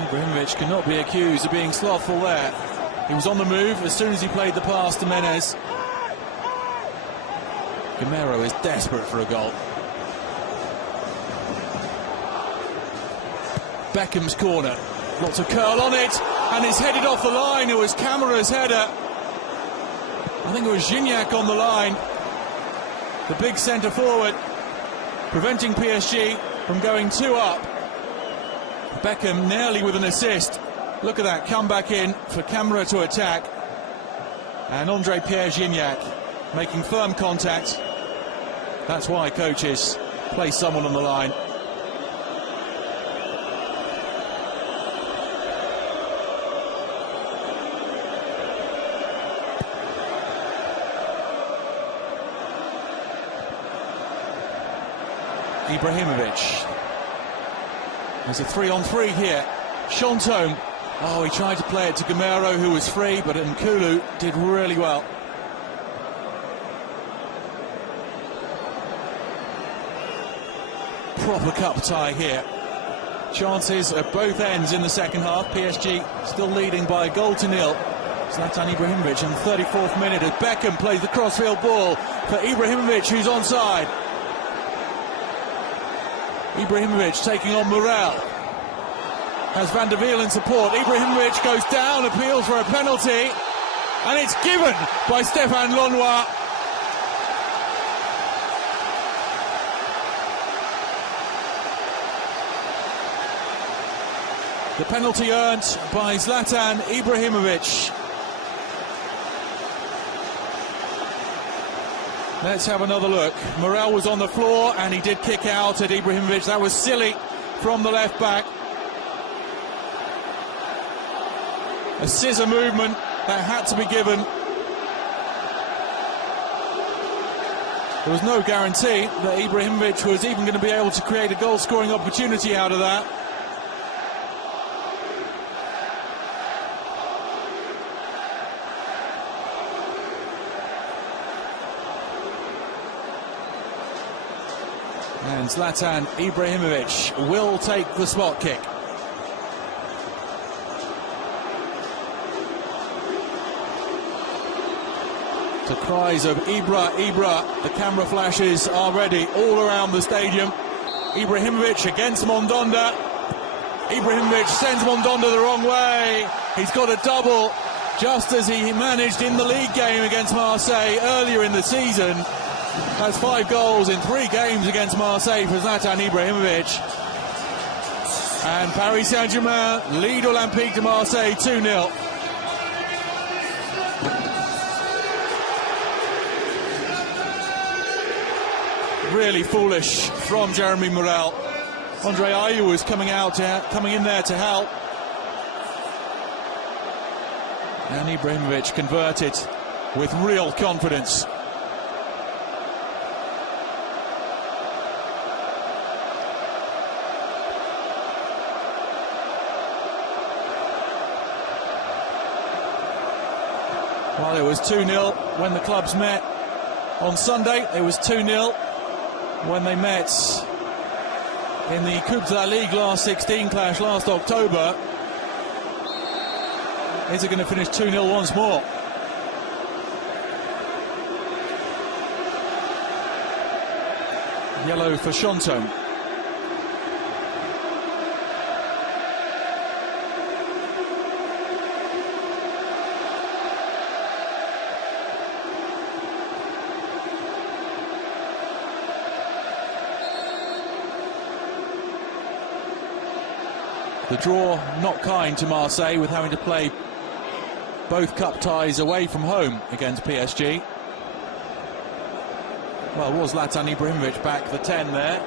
Ibrahimovic cannot be accused of being slothful there. He was on the move as soon as he played the pass to Menez. Gamero is desperate for a goal. Beckham's corner, lots of curl on it, and it's headed off the line. It was Camara's header. I think it was Gignac on the line, the big centre forward, preventing PSG from going 2 up. Beckham nearly with an assist. Look at that, come back in for Camara to attack, and André Pierre Gignac making firm contact. That's why coaches place someone on the line. Ibrahimovic. There's a 3-on-3 here. Chantôme. Oh, he tried to play it to Gamero, who was free, but Nkulu did really well. Proper cup tie here. Chances at both ends in the second half. PSG still leading by a goal to nil. Zlatan Ibrahimovic in the 34th minute as Beckham plays the crossfield ball for Ibrahimovic, who's onside. Ibrahimovic taking on Morel. Has Van der Wiel in support. Ibrahimovic goes down, appeals for a penalty, and it's given by Stéphane Launois. The penalty earned by Zlatan Ibrahimovic. Let's have another look. Morel was on the floor and he did kick out at Ibrahimovic. That was silly from the left back. A scissor movement that had to be given. There was no guarantee that Ibrahimovic was even going to be able to create a goal-scoring opportunity out of that. And Zlatan Ibrahimovic will take the spot kick. To cries of Ibra, Ibra, the camera flashes are ready all around the stadium. Ibrahimovic against Mandanda. Ibrahimovic sends Mandanda the wrong way. He's got a double, just as he managed in the league game against Marseille earlier in the season. That's 5 goals in 3 games against Marseille for Zlatan Ibrahimovic. And Paris Saint-Germain lead Olympique de Marseille 2-0. Really foolish from Jeremy Morel. Andre Ayew was coming in there to help. And Ibrahimovic converted with real confidence. Well, it was 2-0 when the clubs met on Sunday. It was 2-0 when they met in the Coupe de la Ligue last 16 clash last October. Is it going to finish 2-0 once more? Yellow for Chantôme. The draw not kind to Marseille, with having to play both cup ties away from home against PSG. Well, was Zlatan Ibrahimovic back the 10 there?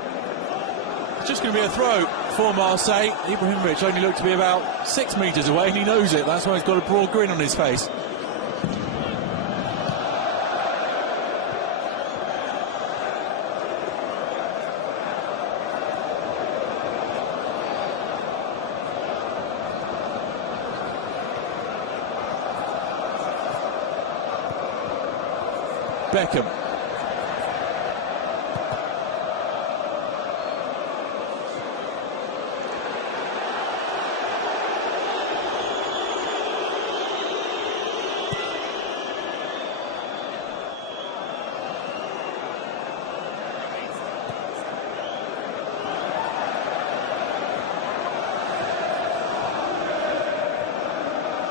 It's just going to be a throw for Marseille. Ibrahimovic only looked to be about 6 metres away, and he knows it. That's why he's got a broad grin on his face. Beckham.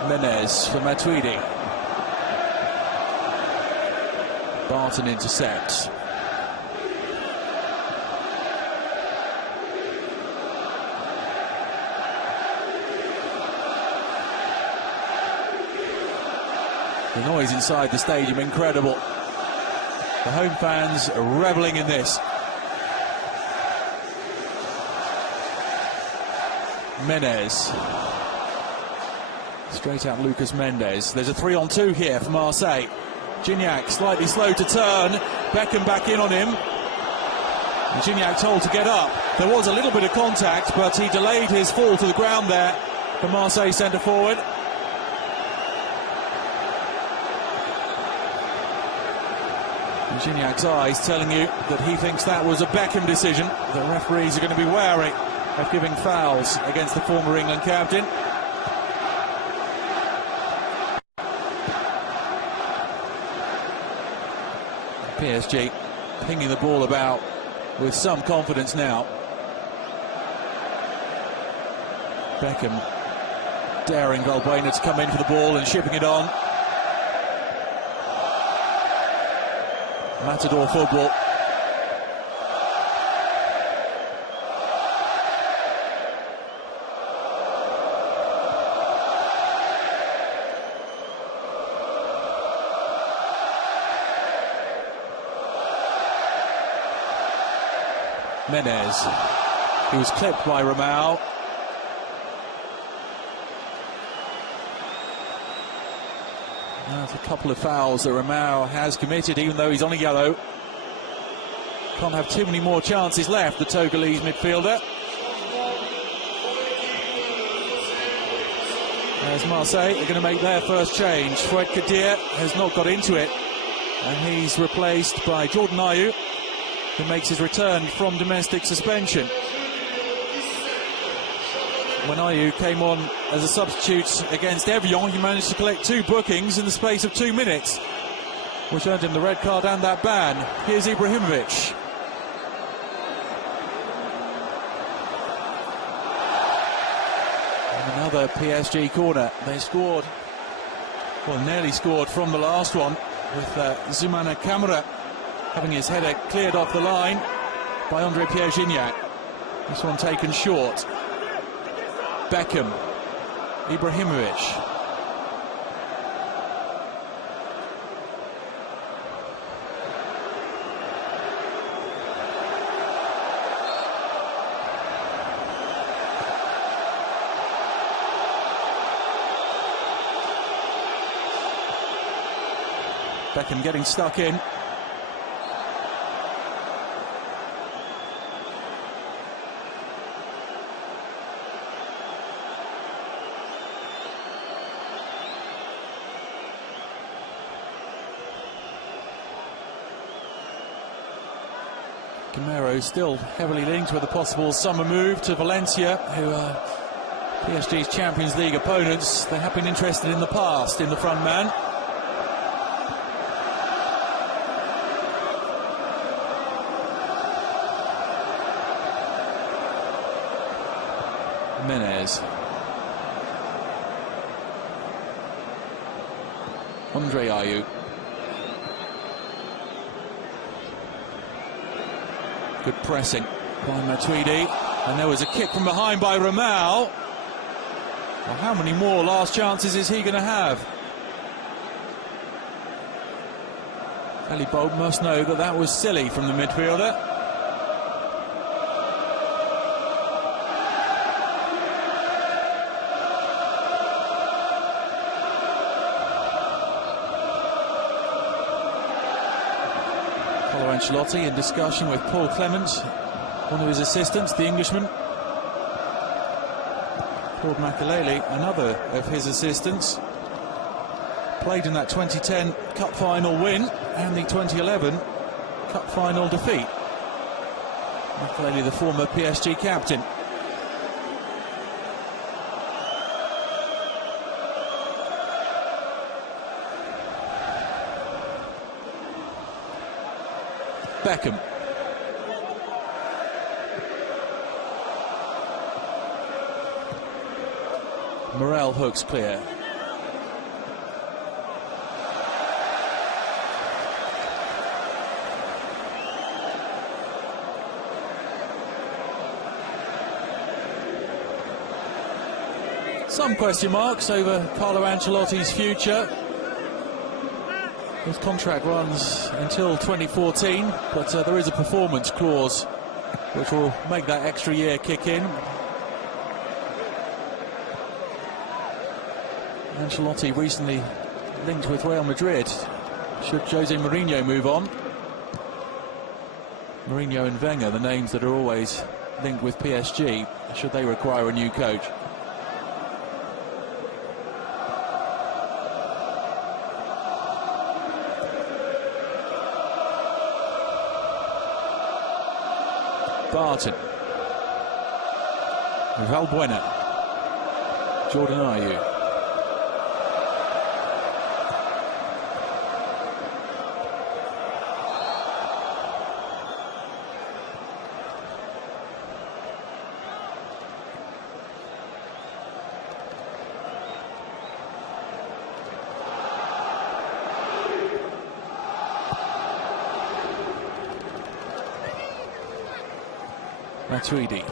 Menez for Matuidi. Barton intercepts. The noise inside the stadium, incredible. The home fans are revelling in this. Menez. Straight out Lucas Mendes. There's a 3-on-2 here for Marseille. Gignac slightly slow to turn. Beckham back in on him. And Gignac told to get up. There was a little bit of contact, but he delayed his fall to the ground there for Marseille centre forward. And Gignac's eyes telling you that he thinks that was a Beckham decision. The referees are going to be wary of giving fouls against the former England captain. PSG pinging the ball about with some confidence now. Beckham daring Valbuena to come in for the ball and shipping it on. Matador football. Menez, he was clipped by Ramao. That's a couple of fouls that Ramao has committed, even though he's on a yellow. Can't have too many more chances left, the Togolese midfielder. As Marseille are going to make their first change. Fouad Kadir has not got into it, and he's replaced by Jordan Ayew, who makes his return from domestic suspension. When Ayew came on as a substitute against Evian, he managed to collect 2 bookings in the space of 2 minutes, which earned him the red card and that ban. Here's Ibrahimovic. And another PSG corner. They scored, well, nearly scored from the last one, with Zoumana Kamara having his header cleared off the line by André-Pierre Gignac. This one taken short. Beckham, Ibrahimovic. Beckham getting stuck in. Gamero still heavily linked with a possible summer move to Valencia, who are PSG's Champions League opponents. They have been interested in the past in the front man. Menez. Andre Ayew. Good pressing by Matuidi, and there was a kick from behind by Ramao. Well, how many more last chances is he going to have? Ellie Bolt must know that that was silly from the midfielder. Ancelotti in discussion with Paul Clement, one of his assistants, the Englishman. Claude Makelele, another of his assistants, played in that 2010 Cup final win and the 2011 Cup final defeat. Makelele, the former PSG captain. Beckham. Morel hooks clear. Some question marks over Carlo Ancelotti's future. His contract runs until 2014, but there is a performance clause which will make that extra year kick in. Ancelotti recently linked with Real Madrid. Should Jose Mourinho move on? Mourinho and Wenger, the names that are always linked with PSG, should they require a new coach. Barton. Valbuena. Jordan Ayew. Matuidi.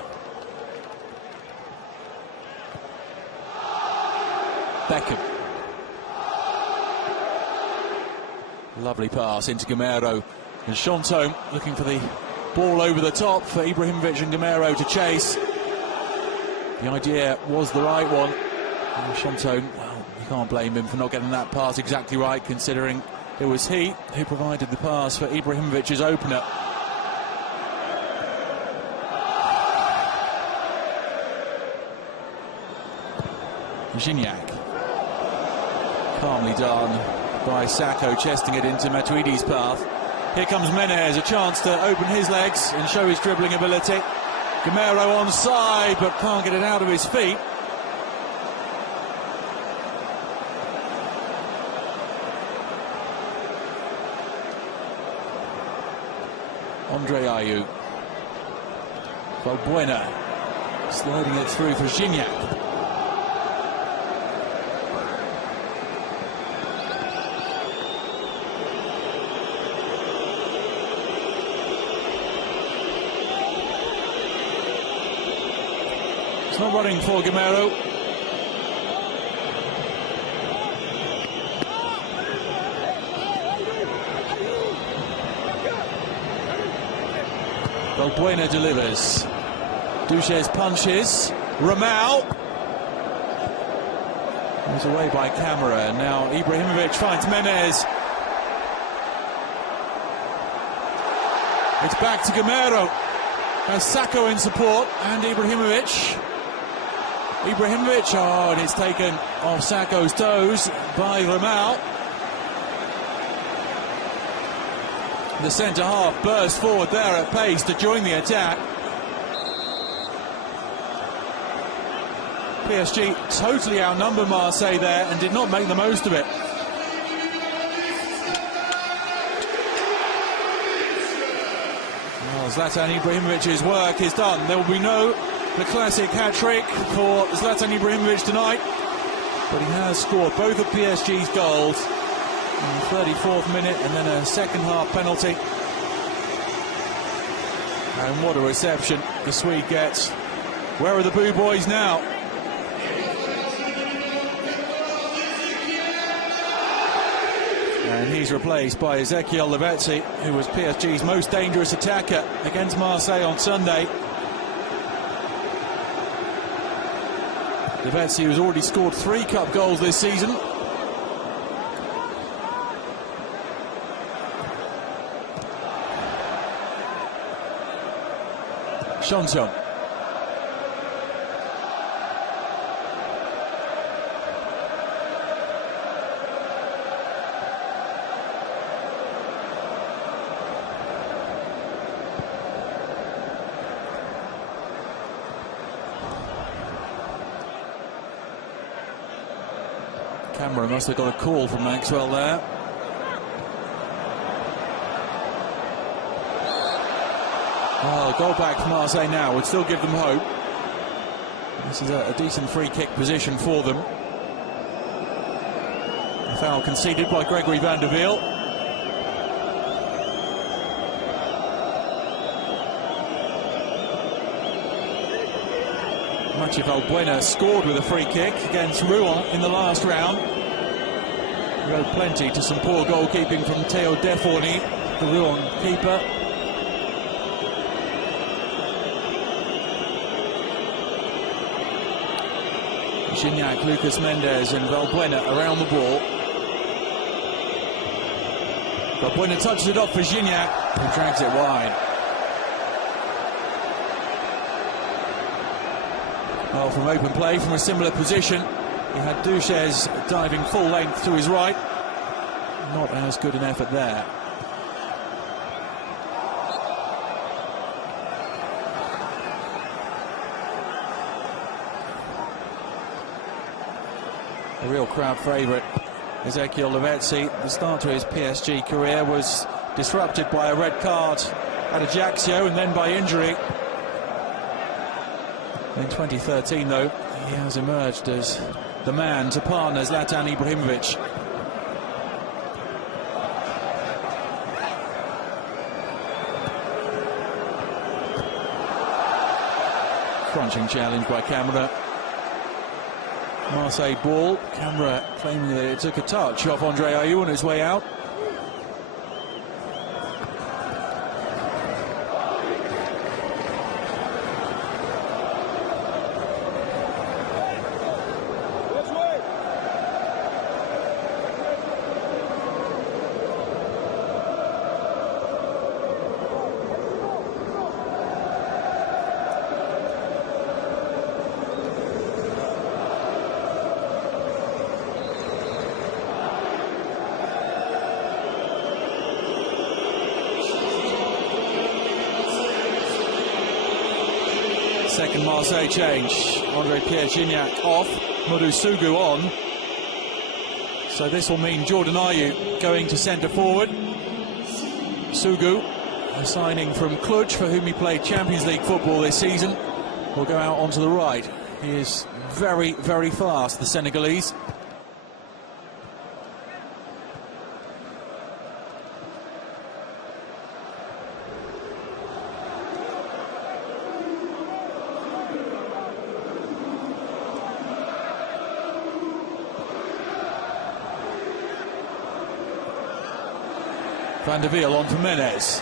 Beckham. Lovely pass into Gamero. And Chantôme looking for the ball over the top for Ibrahimovic and Gamero to chase. The idea was the right one. And Chantôme, well, you can't blame him for not getting that pass exactly right, considering it was he who provided the pass for Ibrahimovic's opener. Gignac. Calmly done by Sacco, chesting it into Matuidi's path. Here comes Menez, a chance to open his legs and show his dribbling ability. Gamero onside, but can't get it out of his feet. Andre Ayew. Valbuena sliding it through for Gignac. Not running for Gamero. Valbuena delivers. Duches punches. Ramau. He's away by camera. Now Ibrahimovic finds Menez. It's back to Gamero. Has Sacco in support and Ibrahimovic. Oh, and it's taken off Sacco's toes by Ramau. The centre-half burst forward there at pace to join the attack. PSG totally outnumbered Marseille there and did not make the most of it. Well, Zlatan Ibrahimovic's work is done. There will be no the classic hat-trick for Zlatan Ibrahimovic tonight, but he has scored both of PSG's goals in the 34th minute and then a second-half penalty. And what a reception the Swede gets. Where are the boo boys now? And he's replaced by Ezequiel Lavezzi, who was PSG's most dangerous attacker against Marseille on Sunday. Lavezzi, who's already scored 3 cup goals this season. Johnson. Camera must have got a call from Maxwell there. Oh, goal back for Marseille now would still give them hope. This is a decent free kick position for them. A foul conceded by Gregory van der Wiel. Mathieu Valbuena scored with a free kick against Rouen in the last round. He owed plenty to some poor goalkeeping from Théo Defourny, the Rouen keeper. Gignac, Lucas Mendes and Valbuena around the ball. Valbuena touches it off for Gignac, who drags it wide. Well, from open play, from a similar position, he had Duches diving full length to his right. Not as good an effort there. A real crowd favourite, Ezequiel Lavezzi. The start to his PSG career was disrupted by a red card at Ajaccio and then by injury. In 2013, though, he has emerged as the man to partner Zlatan Ibrahimovic. Crunching challenge by Camera. Marseille ball. Camera claiming that it took a touch off Andre Ayew on his way out. Second Marseille change. Andre-Pierre Gignac off, Modou Sougou on. So this will mean Jordan Ayew going to centre forward. Sougou, a signing from Cluj, for whom he played Champions League football this season, will go out onto the right. He is very, very fast, the Senegalese. Van der Wiel on for Menez.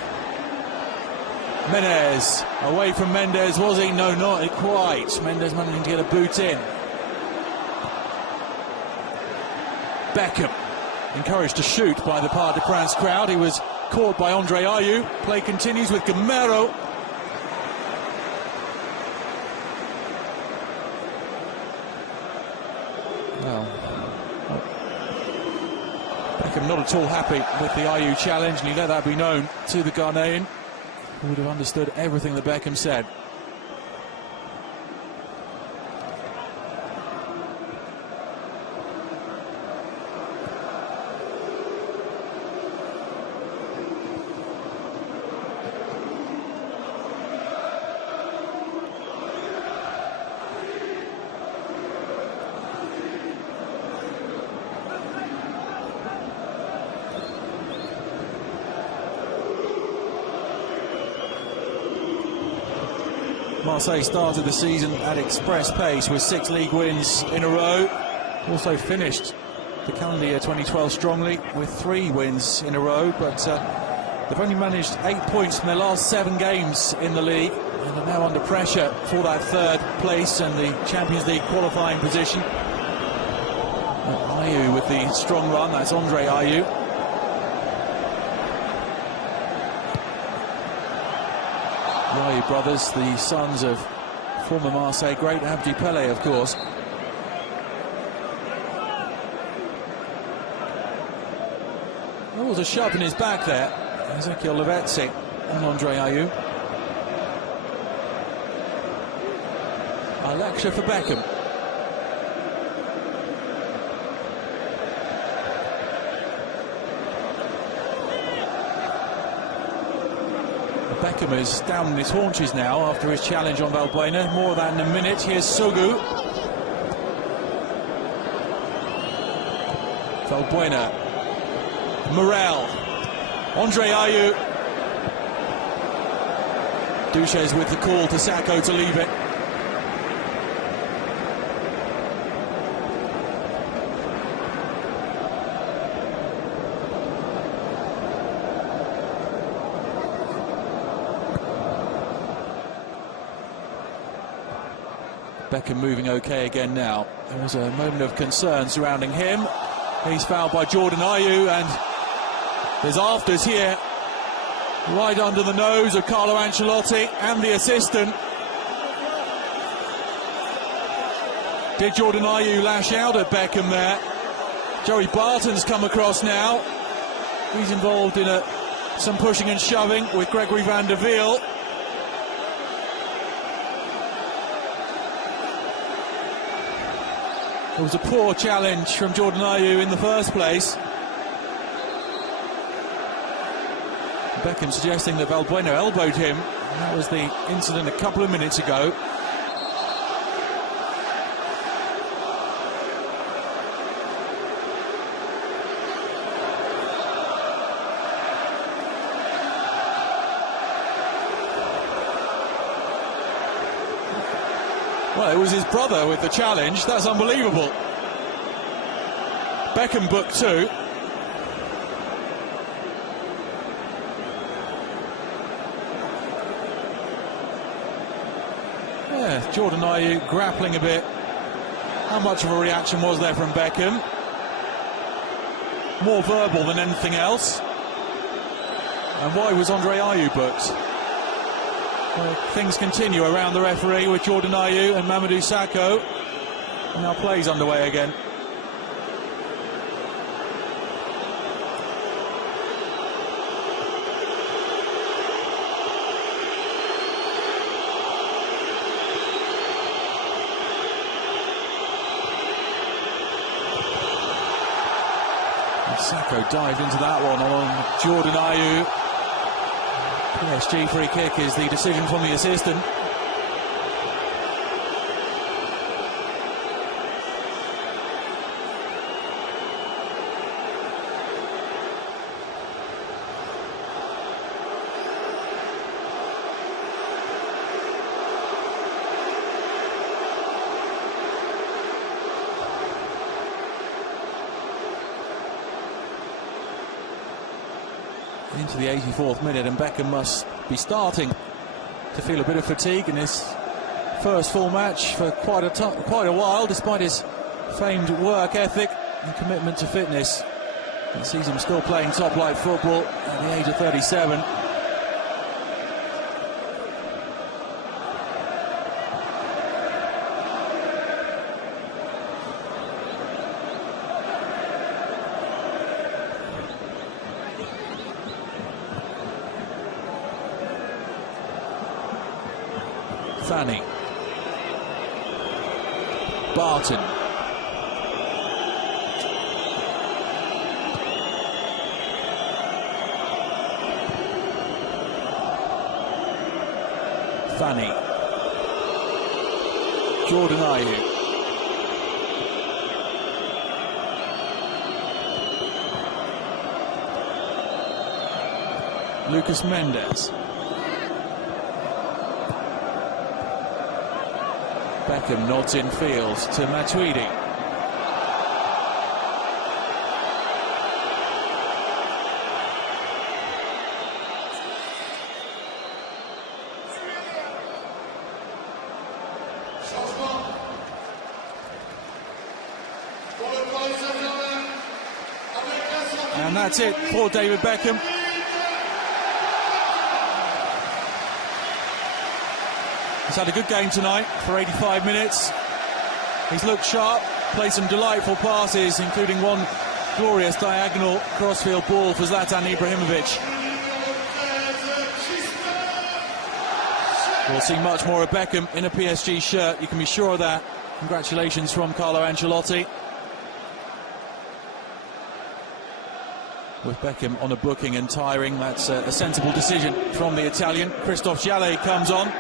Menez away from Mendes, was he? No, not quite. Mendes managing to get a boot in. Beckham encouraged to shoot by the Parc de France crowd. He was caught by Andre Ayew. Play continues with Gamero. Well, Beckham not at all happy with the Ayew challenge, and he let that be known to the Ghanaian, who would have understood everything that Beckham said. Marseille started the season at express pace with 6 league wins in a row. Also finished the calendar year 2012 strongly with 3 wins in a row, but they've only managed 8 points from their last 7 games in the league, and are now under pressure for that 3rd place and the Champions League qualifying position. Ayew with the strong run, that's Andre Ayew. The Ayew brothers, the sons of former Marseille great Abdi Pele, of course. There was a shove in his back there. Ezekiel Lavezzi and Andre Ayew. A lecture for Beckham. Beckham is down on his haunches now after his challenge on Valbuena. More of that in a minute. Here's Sogu. Valbuena. Morel. Andre Ayew. Duches with the call to Sakho to leave it. Beckham moving okay again now. There was a moment of concern surrounding him. He's fouled by Jordan Ayew, and there's afters here, right under the nose of Carlo Ancelotti and the assistant. Did Jordan Ayew lash out at Beckham there? Joey Barton's come across now. He's involved in some pushing and shoving with Gregory van der Wiel. It was a poor challenge from Jordan Ayew in the first place. Beckham suggesting that Valbuena elbowed him. And that was the incident a couple of minutes ago. Well, it was his brother with the challenge. That's unbelievable. Beckham booked 2. Yeah, Jordan Ayew grappling a bit. How much of a reaction was there from Beckham? More verbal than anything else. And why was Andre Ayew booked? Well, things continue around the referee with Jordan Ayew and Mamadou Sakho. Now play's underway again. And Sakho dived into that one on Jordan Ayew. PSG free kick is the decision from the assistant. Into the 84th minute, and Beckham must be starting to feel a bit of fatigue in his first full match for quite a while, despite his famed work ethic and commitment to fitness. It sees him still playing top-flight football at the age of 37. Fanny. Barton. Fanny. Jordan Ayew. Lucas Mendes. Beckham nods in field to Matuidi. And that's it for David Beckham. He's had a good game tonight for 85 minutes. He's looked sharp, played some delightful passes, including one glorious diagonal crossfield ball for Zlatan Ibrahimovic. We'll see much more of Beckham in a PSG shirt, you can be sure of that. Congratulations from Carlo Ancelotti. With Beckham on a booking and tiring, that's a sensible decision from the Italian. Christophe Jallet comes on.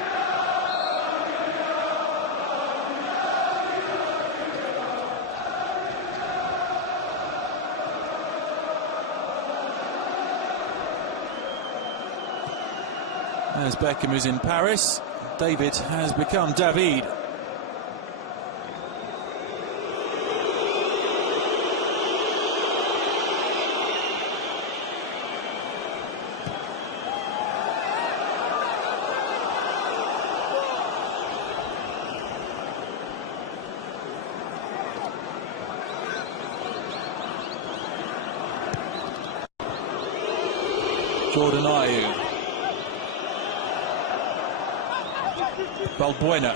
As Beckham is in Paris, David has become David. Jordan Ayew. Balbuena.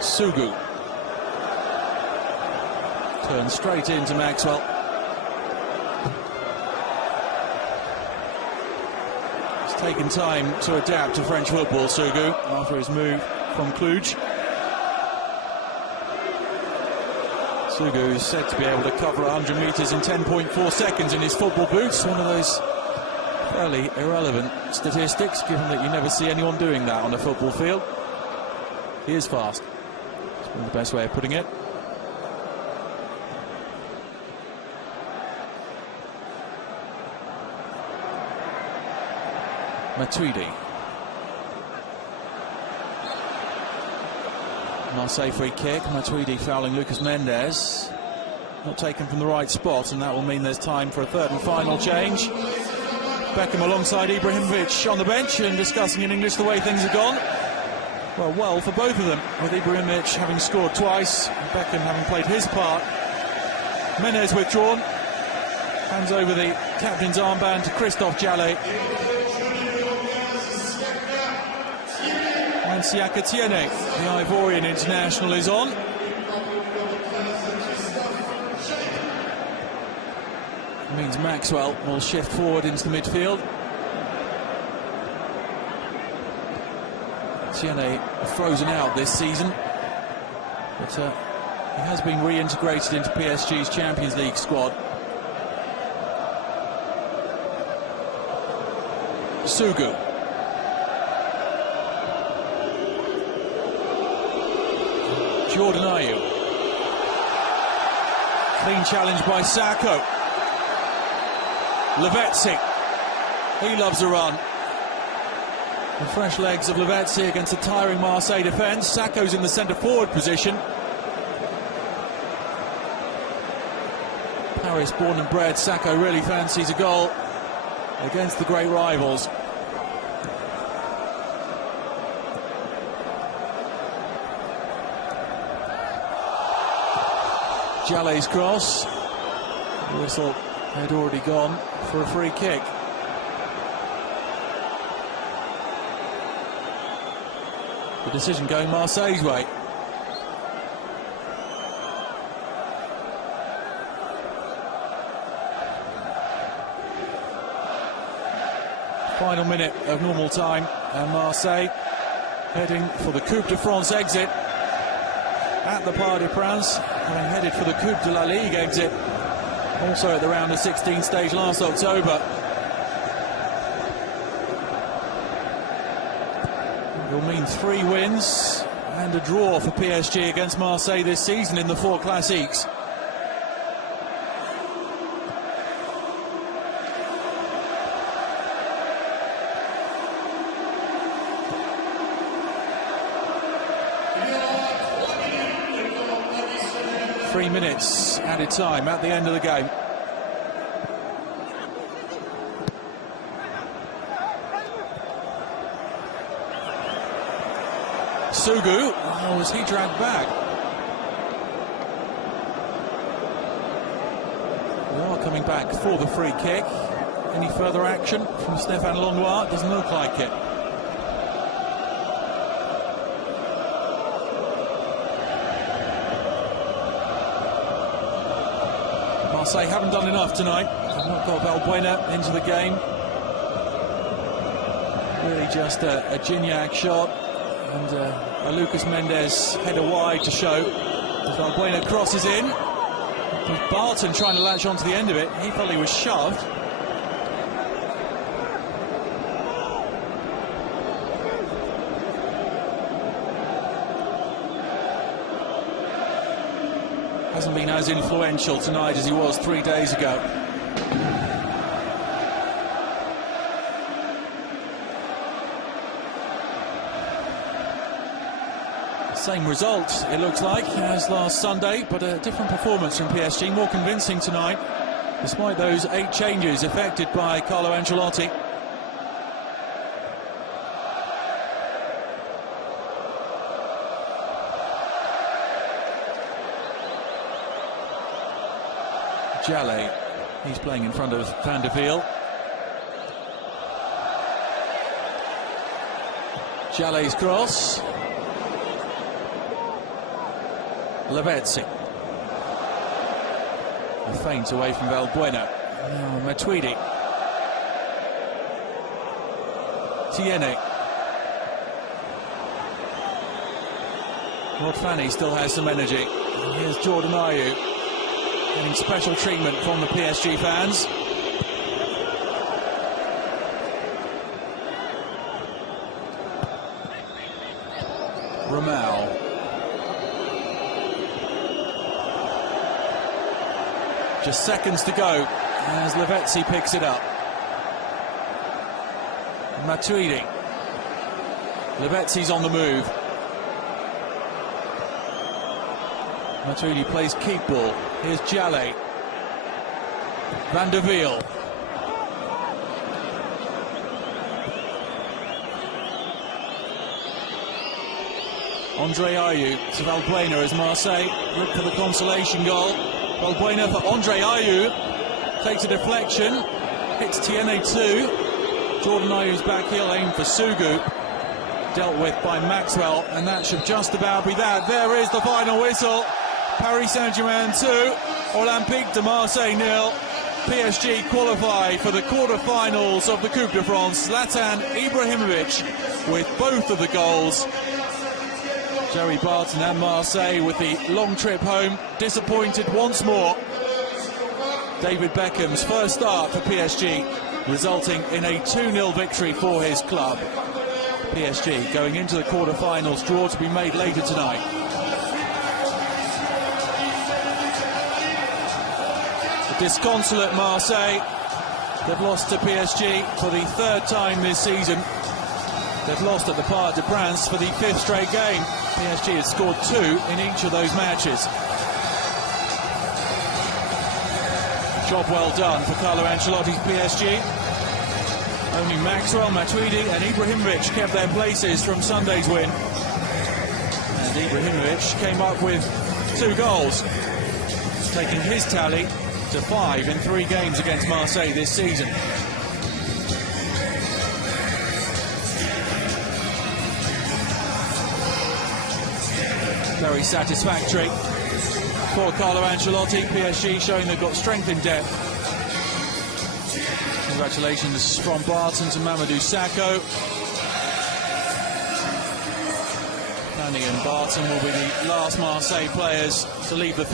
Sugu. Turns straight into Maxwell. He's taken time to adapt to French football, Sugu, after his move from Cluj. Sugu is said to be able to cover 100 metres in 10.4 seconds in his football boots. One of those fairly irrelevant statistics, given that you never see anyone doing that on a football field. He is fast. That's probably the best way of putting it. Matuidi. Marseille free kick. Matuidi fouling Lucas Mendes. Not taken from the right spot, and that will mean there's time for a third and final change. Beckham alongside Ibrahimovic on the bench and discussing in English the way things have gone. Well for both of them, with Ibrahimovic having scored twice, and Beckham having played his part. Mendes withdrawn. Hands over the captain's armband to Christophe Jallet. And Siaka Tiene, the Ivorian international, is on. It means Maxwell will shift forward into the midfield. Tiene frozen out this season, but he has been reintegrated into PSG's Champions League squad. Sugu. Jordan Ayew. Clean challenge by Sacco. Lavezzi. He loves a run. The fresh legs of Lavezzi against a tiring Marseille defence. Sacco's in the centre-forward position. Paris born and bred, Sacco really fancies a goal against the great rivals. Jallet's cross. The whistle had already gone for a free kick. The decision going Marseille's way. Final minute of normal time, and Marseille heading for the Coupe de France exit at the Parc des Princes, having headed for the Coupe de la Ligue exit also at the round of 16 stage last October. It will mean 3 wins and a draw for PSG against Marseille this season in the 4 Classiques. Three minutes added time at the end of the game. Sugu. Oh, was he dragged back? We are coming back for the free kick. Any further action from Stéphane Londois? Doesn't look like it. Marseille haven't done enough tonight. They've not got Valbuena into the game. Really just a Gignac shot and a Lucas Mendes header wide to show. As Valbuena crosses in. With Barton trying to latch onto the end of it. He felt he was shoved. Hasn't been as influential tonight as he was 3 days ago. Same result, it looks like, as last Sunday, but a different performance from PSG, more convincing tonight, despite those 8 changes effected by Carlo Ancelotti. Jallet, he's playing in front of Van der Wiel. Jallet's cross. Lavezzi. A feint away from Valbuena. Oh, Matuidi. Tiene. Rod Fanny still has some energy. And here's Jordan Ayew. Getting special treatment from the PSG fans. Romao. Just seconds to go as Lavezzi picks it up. Matuidi. Lavezzi's on the move. Matuidi plays keep ball. Here's Jallet. Van der Wiel. Andre Ayew to Valbuena as Marseille look for the consolation goal. Valbuena for Andre Ayew. Takes a deflection. Hits Tiene too. Jordan Ayew's back heel aimed for Sugu. Dealt with by Maxwell, and that should just about be that. There is the final whistle. Paris Saint-Germain 2, Olympique de Marseille 0. PSG qualify for the quarter-finals of the Coupe de France. Zlatan Ibrahimovic with both of the goals. Joey Barton and Marseille with the long trip home, disappointed once more. David Beckham's first start for PSG, resulting in a 2-0 victory for his club. PSG going into the quarter-finals, draw to be made later tonight. Disconsolate Marseille. They've lost to PSG for the 3rd time this season. They've lost at the Parc de France for the 5th straight game. PSG has scored 2 in each of those matches. Job well done for Carlo Ancelotti's PSG. Only Maxwell, Matuidi and Ibrahimovic kept their places from Sunday's win. And Ibrahimovic came up with 2 goals, taking his tally to 5 in 3 games against Marseille this season. Very satisfactory for Carlo Ancelotti. PSG showing they've got strength in depth. Congratulations from Barton to Mamadou Sakho. Fanny and Barton will be the last Marseille players to leave the